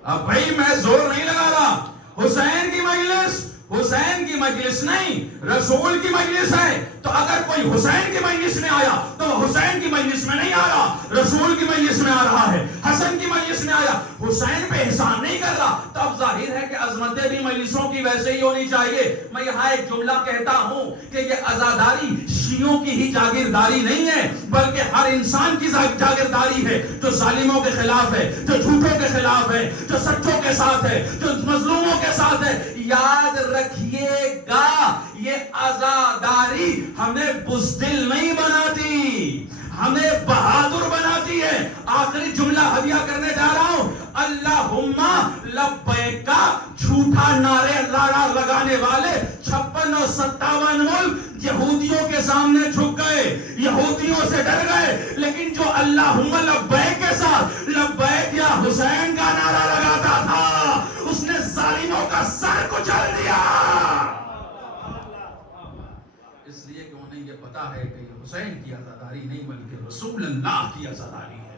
اب بھائی میں زور نہیں لگا رہا, حسین کی مجلس حسین کی مجلس نہیں، رسول کی مجلس ہے. تو اگر کوئی حسین کی مجلس میں آیا تو وہ حسین کی مجلس میں نہیں آ رہا، رسول کی مجلس میں آ رہا ہے. حسن کی مجلس میں آیا، حسین پہ احسان نہیں کر رہا. تو اب ظاہر ہے کہ عظمتیں بھی مجلسوں کی ویسے ہی ہونی چاہیے. میں یہاں ایک جملہ کہتا ہوں کہ یہ عزاداری شیعوں کی ہی جاگیرداری نہیں ہے، بلکہ ہر انسان کی جاگیرداری ہے، جو ظالموں کے خلاف ہے، جو جھوٹوں کے خلاف ہے، جو سچوں کے ساتھ ہے، جو مظلوموں کے ساتھ ہے. یاد رکھیے گا یہ عزاداری ہمیں بزدل نہیں بناتی، ہمیں بہادر بناتی ہے. آخری جملہ ہدیہ کرنے جا رہا ہوں. اللہم لبیک کا جھوٹا نعرے لگانے والے 56 اور 57 ملک یہودیوں کے سامنے جھک گئے، یہودیوں سے ڈر گئے. لیکن جو اللہم لبیک کے ساتھ لبیک یا حسین کا نعرہ لگاتا تھا، اس نے ظالموں کا سر کچل دیا. اس لیے کہ انہیں یہ پتا ہے کہ یہ حسین کی عزاداری نہیں بلکہ رسول اللہ کی عزاداری ہے.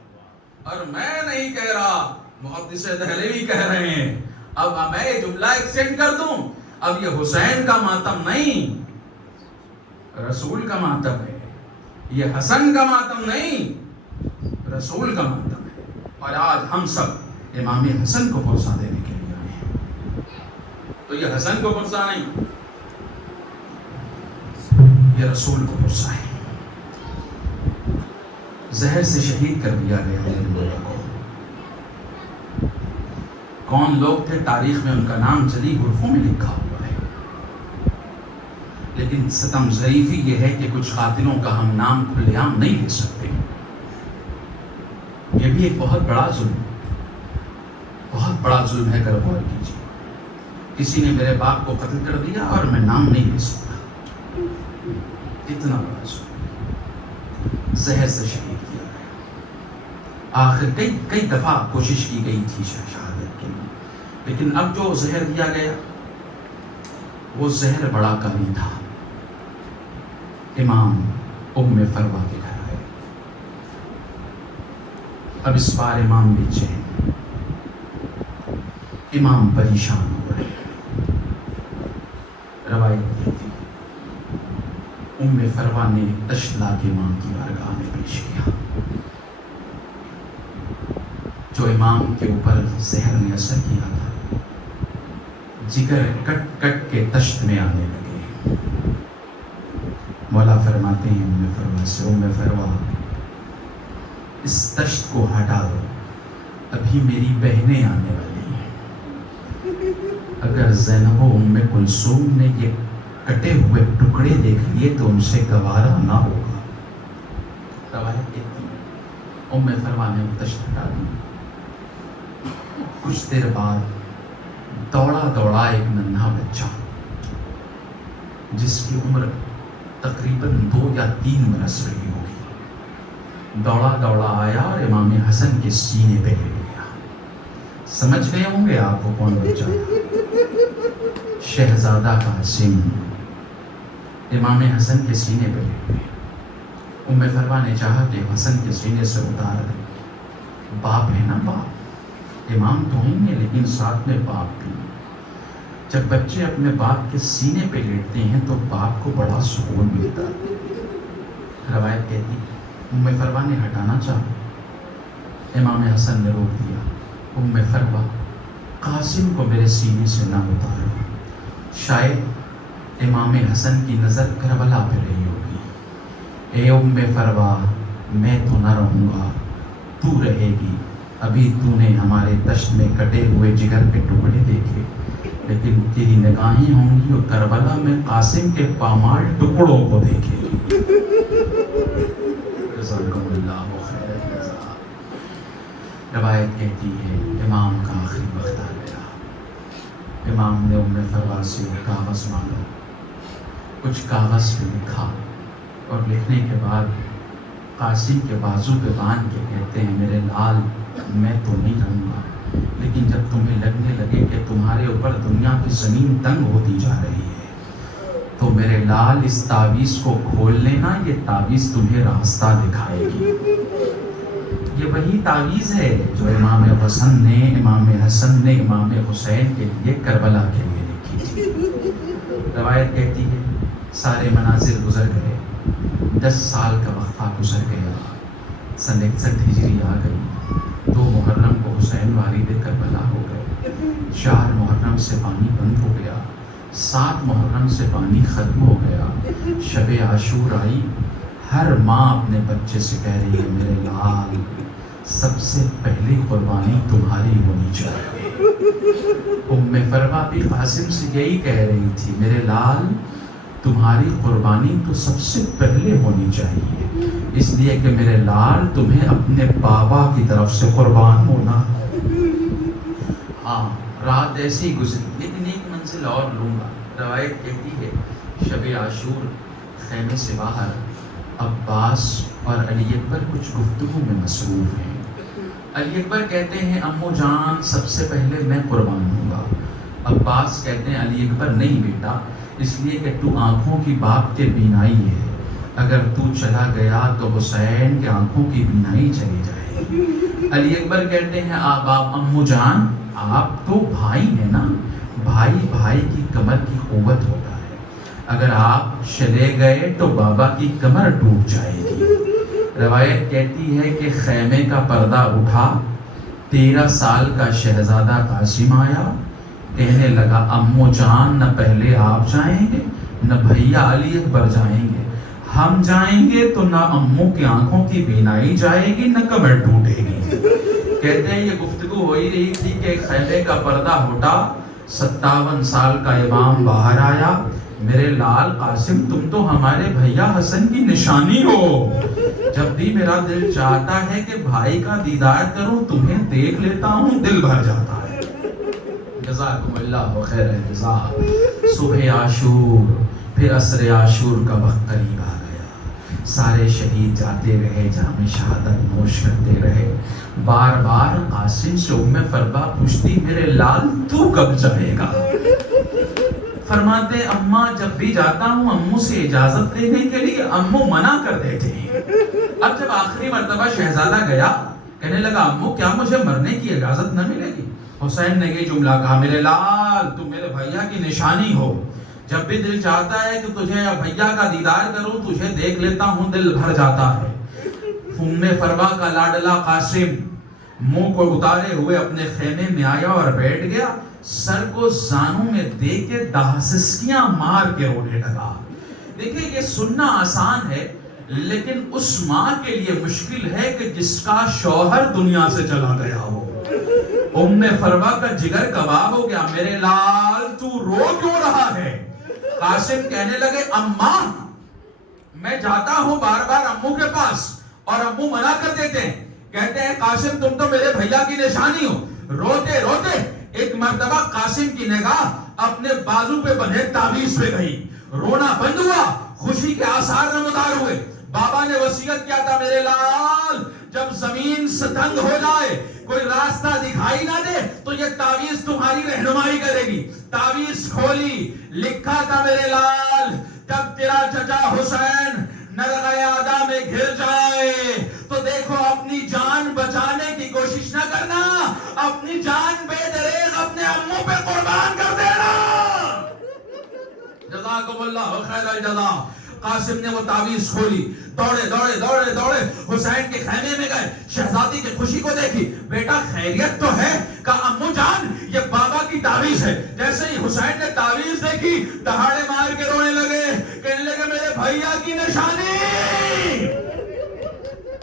اور میں نہیں کہہ رہا، محدث دہلوی کہہ رہے ہیں. اب میں یہ جملہ ایکسٹینڈ کر دوں، اب یہ حسین کا ماتم نہیں، رسول کا ماتم ہے. یہ حسن کا ماتم نہیں، رسول کا ماتم ہے. اور آج ہم سب امام حسن کو پرسا دینے کے لیے آئے ہیں. تو یہ حسن کو پرسا نہیں، یہ رسول کو پرسا ہے. زہر سے شہید کر دیا گیا ہے. کون لوگ تھے تاریخ میں ان کا نام جلی حروفوں میں لکھا ہوا ہے. لیکن ستم ظریفی یہ ہے کہ کچھ قاتلوں کا ہم نام کھلے عام نہیں لے سکتے. یہ بھی ایک بہت بڑا ظلم ہے. اگر غور کیجیے، کسی نے میرے باپ کو قتل کر دیا اور میں نام نہیں لے سکتا. اتنا بڑا ظلم، زہر سے شہید کیا گیا. آخر کئی دفعہ کوشش کی گئی تھی شہادت کے لیے، لیکن اب جو زہر دیا گیا وہ زہر بڑا کاری تھا. امام ام فروا کے گھر آئے. اب اس بار امام بے چین، امام پریشان ہو رہے. روایت یہ تھی ام فروا نے تشت لا کے امام کی بارگاہ میں پیش کیا. جو امام کے اوپر زہر نے اثر کیا تھا، جگر کٹ کٹ کے تشت میں آنے لگے. مولا فرماتے ہیں ام فروا سے، ام فروا اس تشت کو ہٹا دو، ابھی میری بہنیں آنے والی ہیں. اگر زینب و ام کلثوم نے یہ کٹے ہوئے ٹکڑے دیکھ لیے تو ان سے گوارا نہ ہوگا. روایت کہتی ام فروا نے تشت ہٹا دی. کچھ دیر بعد دوڑا ایک ننھا بچہ جس کی عمر تقریباً 2 یا 3 برس رہی ہوگی، دوڑا آیا اور امام حسن کے سینے پہ لے گیا. سمجھ گئے ہوں گے آپ وہ کون بچہ تھا؟ شہزادہ قاسم امام حسن کے سینے پہ لے گئے. ام فروا نے چاہا کہ حسن کے سینے سے اتار دے. باپ ہے نا، باپ امام تو ہیں لیکن ساتھ میں باپ بھی. جب بچے اپنے باپ کے سینے پہ لیٹتے ہیں تو باپ کو بڑا سکون ملتا ہے. روایت کہتی ام فروا نے ہٹانا چاہا، امام حسن نے روک دیا. ام فروا قاسم کو میرے سینے سے نہ اتارو، شاید امام حسن کی نظر کربلا پہ رہی ہوگی. اے ام فروا، میں تو نہ رہوں گا، تو رہے گی. ابھی تو نے ہمارے تشت میں کٹے ہوئے جگر کے ٹکڑے دیکھے، لیکن تیری نگاہیں ہوں گی اور کربلا میں قاسم کے پامال ٹکڑوں کو دیکھے گی. جزاکم اللہ خیر الجزاء. روایت کہتی ہے امام کا آخری وقت آ گیا. امام نے ام فروا سے کاغذ مانگا، کچھ کاغذ پہ لکھا اور لکھنے کے بعد قاسم کے بازو پہ باندھ کے کہتے ہیں میرے لال، میں تو نہیں رہوں گا، لیکن جب تمہیں لگنے لگے کہ تمہارے اوپر دنیا کی زمین تنگ ہوتی جا رہی ہے تو میرے لال اس تعویذ کو کھول لینا، یہ تعویذ تمہیں راستہ دکھائے گی. یہ وہی تعویذ ہے جو امام حسن نے امام حسین کے لیے کربلا کے لیے لکھی تھی۔ روایت کہتی ہے سارے مناظر گزر گئے، 10 سال کا وقفہ گزر گیا، سن 61 ہجری آ گئی، 2 محرم کو حسین والد کربلا ہو گئے، 4 محرم سے پانی بند ہو گیا، 7 محرم سے پانی ختم ہو گیا، شب عاشور آئی، ہر ماں اپنے بچے سے کہہ رہی ہے میرے لال سب سے پہلی قربانی تمہاری ہونی چاہیے۔ ام فروا بھی قاسم سے یہی کہہ رہی تھی میرے لال تمہاری قربانی تو سب سے پہلے ہونی چاہیے، اس لیے کہ میرے لال تمہیں اپنے بابا کی طرف سے قربان ہونا۔ ہاں رات ایسی گزری، لیکن ایک منزل اور لوں گا۔ روایت کہتی ہے شب عاشور خیمے سے باہر عباس اور علی اکبر کچھ گفتگو میں مصروف ہیں۔ علی اکبر کہتے ہیں امو جان سب سے پہلے میں قربان ہوں گا۔ عباس کہتے ہیں علی اکبر نہیں بیٹا، اس لیے کہ تو آنکھوں کی باپ کے بینائی ہے، اگر تو چلا گیا تو حسین کے آنکھوں کی بینائی چلی جائے گی۔ علی اکبر کہتے ہیں امو جان آپ تو بھائی ہیں نا، بھائی بھائی کی کمر کی قوت ہوتا ہے، اگر آپ چلے گئے تو بابا کی کمر ٹوٹ جائے گی۔ روایت کہتی ہے کہ خیمے کا پردہ اٹھا، 13 سال کا شہزادہ قاسم آیا، کہنے لگا امو جان نہ پہلے آپ جائیں گے نہ بھیا علی اکبر جائیں گے، ہم جائیں گے تو نہ امو کی آنکھوں کی بینائی جائے گی نہ کمر ٹوٹے گی۔ کہتے ہیں یہ گفتگو ہو ہی رہی تھی کہ خیمے کا پردہ ہٹا، 57 سال کا امام باہر آیا، میرے لال قاسم تم تو ہمارے بھیا حسن کی نشانی ہو، جب بھی میرا دل چاہتا ہے کہ بھائی کا دیدار کروں تمہیں دیکھ لیتا ہوں دل بھر جاتا ہے۔ جزاکم اللہ خیر الجزا۔ صبح عاشور پھر عصر عاشور کا وقت قریب آ گیا، سارے شہید جاتے رہے، جام شہادت نوش کرتے رہے، بار بار قاسم سے ام فروا پوچھتی میرے لال تو کب جائے گا؟ فرماتے اماں جب بھی جاتا ہوں امو سے اجازت لینے کے لیے امو منع کر دیتے ہیں۔ اب جب آخری مرتبہ شہزادہ گیا کہنے لگا امو کیا مجھے مرنے کی اجازت نہ ملے گی؟ حسین نے یہ جملہ کہا میرے لال تم میرے بھیا کی نشانی ہو، جب بھی دل چاہتا ہے کہ تجھے بھیا کا دیدار کروں تجھے دیکھ لیتا ہوں دل بھر جاتا ہے۔ ام فروا کا لاڈلا قاسم منہ کو اتارے ہوئے اپنے خیمے میں آیا اور بیٹھ گیا، سر کو زانوں میں دے کے دہسسکیاں مار کے رونے لگا۔ دیکھیں یہ سننا آسان ہے لیکن اس ماں کے لیے مشکل ہے کہ جس کا شوہر دنیا سے چلا گیا ہو۔ ام فروا کا جگر کباب ہو گیا، میرے لال تو رو کیوں رہا ہے؟ قاسم کہنے لگے اماں میں جاتا ہوں بار بار امو کے پاس اور امو منع کر دیتے ہیں، کہتے ہیں قاسم تم تو میرے بھیا کی نشانی ہو۔ روتے روتے ایک مرتبہ قاسم کی نگاہ اپنے بازو پہ بندھے تعویذ پہ گئی، رونا بند ہوا، خوشی کے آثار نمودار ہوئے۔ بابا نے وصیت کیا تھا میرے لال جب زمین سے تنگ ہو جائے کوئی راستہ دکھائی نہ دے تو یہ تعویذ تمہاری رہنمائی کرے گی۔ تعویذ کھولی، لکھا تھا میرے لال جب تیرا چچا حسین نرغہ اعداء میں گر جائے تو دیکھو اپنی جان بچانے کی کوشش نہ کرنا، اپنی جان بے دریغ اپنے امو پہ قربان کر دینا۔ جزاکم اللہ خیر الجزا۔ قاسم نے وہ تعویذ کھولی، دوڑے دوڑے دوڑے دوڑے حسین کے خیمے میں گئے، شہزادی کی خوشی کو دیکھی، بیٹا خیریت تو ہے؟ کہا امو جان یہ بابا کی تعویذ ہے۔ جیسے ہی حسین نے تعویذ دیکھی دہاڑے مار کے رونے لگے، کہنے لگے میرے بھیا کی نشانی۔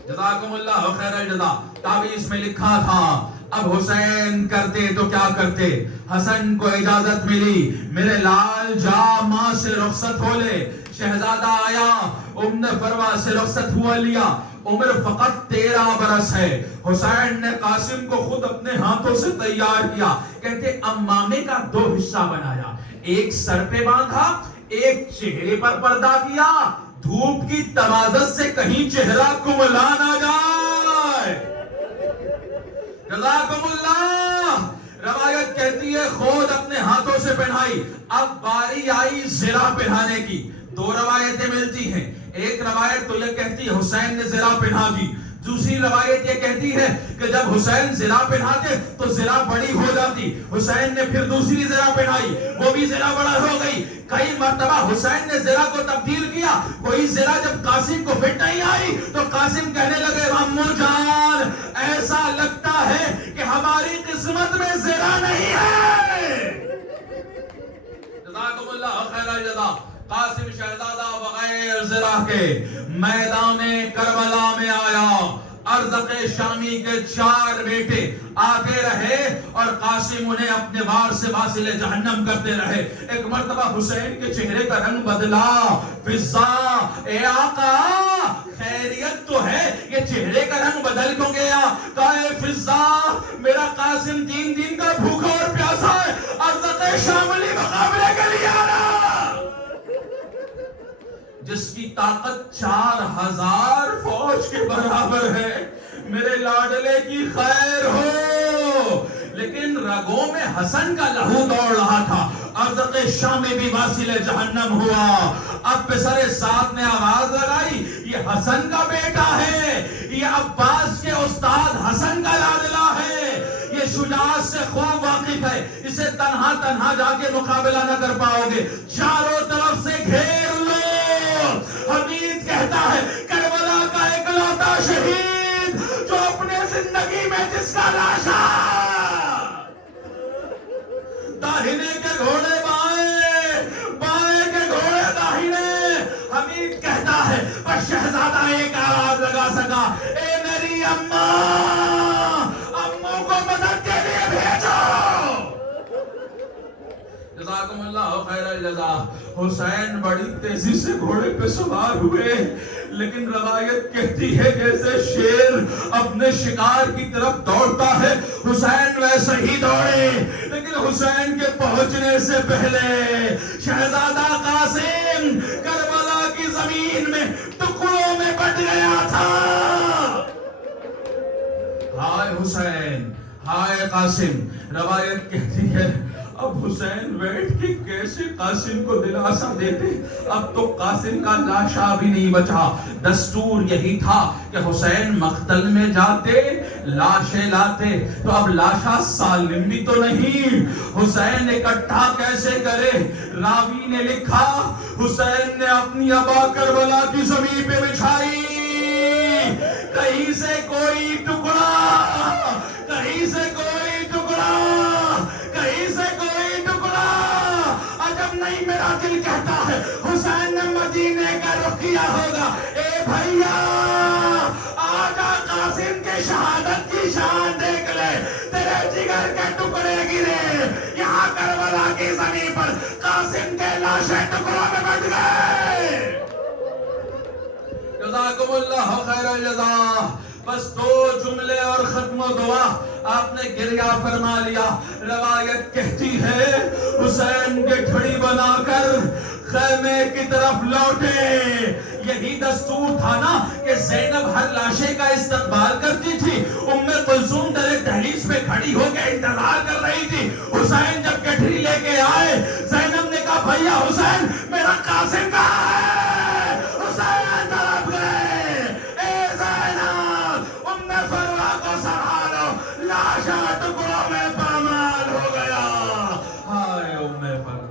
جزاکم اللہ خیر الجزا۔ تعویذ میں لکھا تھا اب حسین کرتے تو کیا کرتے، حسن کو اجازت ملی میرے لال جا ماں سے رخصت ہو لے۔ شہزادہ آیا، ام فروا سے رخصت ہوا لیا، عمر فقط 13 برس ہے۔ حسین نے قاسم کو خود اپنے ہاتھوں سے تیار کیا، کہتے امامے کا 2 حصہ بنایا، ایک سر پہ باندھا، ایک چہرے پر پردہ کیا، دھوپ کی تمازت سے کہیں چہرہ کملا نہ جائے۔ جزاکم اللہ۔ روایت کہتی ہے خود اپنے ہاتھوں سے پہنائی۔ اب باری آئی زرہ پہنانے کی۔ 2 روایتیں ملتی ہیں، ایک روایت تو یہ کہتی ہے حسین نے زرہ پہنا دی، دوسری روایت یہ کہتی ہے کہ جب حسین زرہ پہناتے تو زرہ بڑی ہو جاتی، حسین نے پھر دوسری زرہ پہنائی، وہ بھی زرہ بڑا ہو گئی، کئی مرتبہ حسین نے زرہ کو تبدیل کیا، کوئی زرہ جب قاسم کو فٹ نہیں آئی تو قاسم کہنے لگے امو جان ایسا لگتا ہے کہ ہماری قسمت میں زرہ نہیں ہے۔ جزاکم اللہ خیر جزا۔ قاسم شہزادہ بغیر زرہ کے میدان کربلا میں آیا، ارزق شامی کے 4 بیٹے آتے رہے اور قاسم انہیں اپنے وار سے واصل جہنم کرتے رہے۔ ایک مرتبہ حسین کے چہرے کا رنگ بدلا، فضا اے آقا خیریت تو ہے، یہ چہرے کا رنگ بدل کیوں گیا؟ کہا اے فضا میرا قاسم 3 دن کا بھوکا اور پیاسا ہے، ارزق شاملی مقابلے کے لیے آنا، جس کی طاقت 4000 فوج کے برابر ہے، میرے لاڈلے کی خیر ہو۔ لیکن رگوں میں حسن کا لہو دوڑ رہا تھا، ارزق شام میں بھی واصل جہنم ہوا۔ اب پسر ساتھ نے آواز لگائی یہ حسن کا بیٹا ہے، یہ عباس کے استاد حسن کا لاڈلا ہے، یہ شجاعت سے خوب واقف ہے، اسے تنہا جا کے مقابلہ نہ کر پاؤ گے، چاروں طرف سے گھیر لو۔ حمید کہتا ہے کربلا کا اکلوتا شہید جو اپنے زندگی میں جس کا لاشا داہنے کے گھوڑے بائیں کے گھوڑے داہنے، حمید کہتا ہے بس شہزادہ ایک آواز لگا سکا اے میری اموں کو مدد کے لیے بھیجو۔ جزاکم اللہ خیر الجزا۔ حسین بڑی تیزی سے گھوڑے پہ سوار ہوئے، لیکن روایت کہتی ہے جیسے شیر اپنے شکار کی طرف دوڑتا ہے حسین ویسے ہی دوڑے، لیکن حسین کے پہنچنے سے پہلے شہزادہ قاسم کربلا کی زمین میں ٹکڑوں میں بٹ گیا تھا۔ ہائے حسین ہائے قاسم، روایت کہتی ہے اب حسین بیٹھ کے کیسے قاسم کو دلاسا دیتے، اب تو قاسم کا لاشا بھی نہیں بچا۔ دستور یہی تھا کہ حسین مقتل میں جاتے لاشیں لاتے، تو اب لاشا سالم بھی تو نہیں، حسین اکٹھا کیسے کرے؟ راوی نے لکھا حسین نے اپنی ابا کربلا کی زمین پہ بچھائی، کہیں سے کوئی ٹکڑا، کہیں سے کوئی ٹکڑا، کہیں سے کوئی ٹکڑا، عجب نہیں میرا دل کہتا ہے حسین نے مدینے کا رخ کیا ہوگا۔ اے بھائیا آجا قاسم کے شہادت کی شان دیکھ لے، تیرے جگر کے ٹکڑے گرے، یہاں کربلا کی زمین پر قاسم کے لاشیں ٹکڑوں میں بٹ گئے۔ جزاکم اللہ خیر الجزا۔ بس 2 جملے اور ختم و دعا، آپ نے گریہ فرما لیا۔ روایت کہتی ہے حسین گٹھڑی بنا کر خیمے کی طرف لوٹے۔ یہی دستور تھا نا کہ زینب ہر لاشے کا استقبال کرتی تھی، ام کلثوم در دہلیز پہ کھڑی ہو کے انتظار کر رہی تھی۔ حسین جب گٹھڑی لے کے آئے، زینب نے کہا بھیا حسین میرا قاسم کہاں ہے؟ حسین طرف گئے، اے زینب ام فروا کو سنبھالو، لاشا ٹکڑوں میں پامال ہو گیا۔ ہائے ام فروا،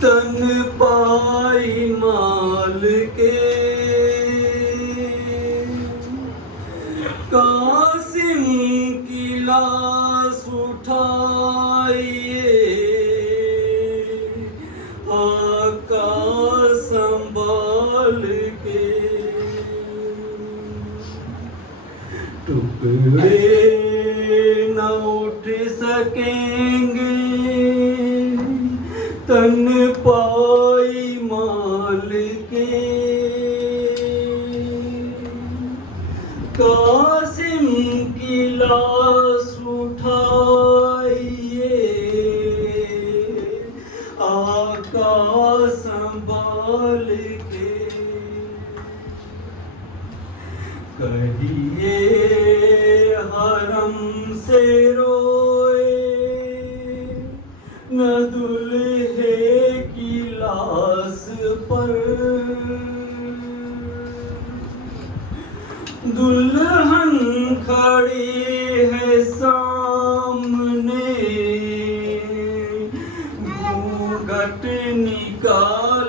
تن پائی مال کے قاسم کی لاش اٹھائیے آقا سنبھال کے ٹکڑے نہ اٹھ سکیں گے تن پائی مال کے قاسم کی لاش اٹھائیے آقا سنبھال کے کہیے حرم سے روئے نہ دلہے کی لاش پر دلہن کھڑی ہے سامنے گھونگھٹ نکال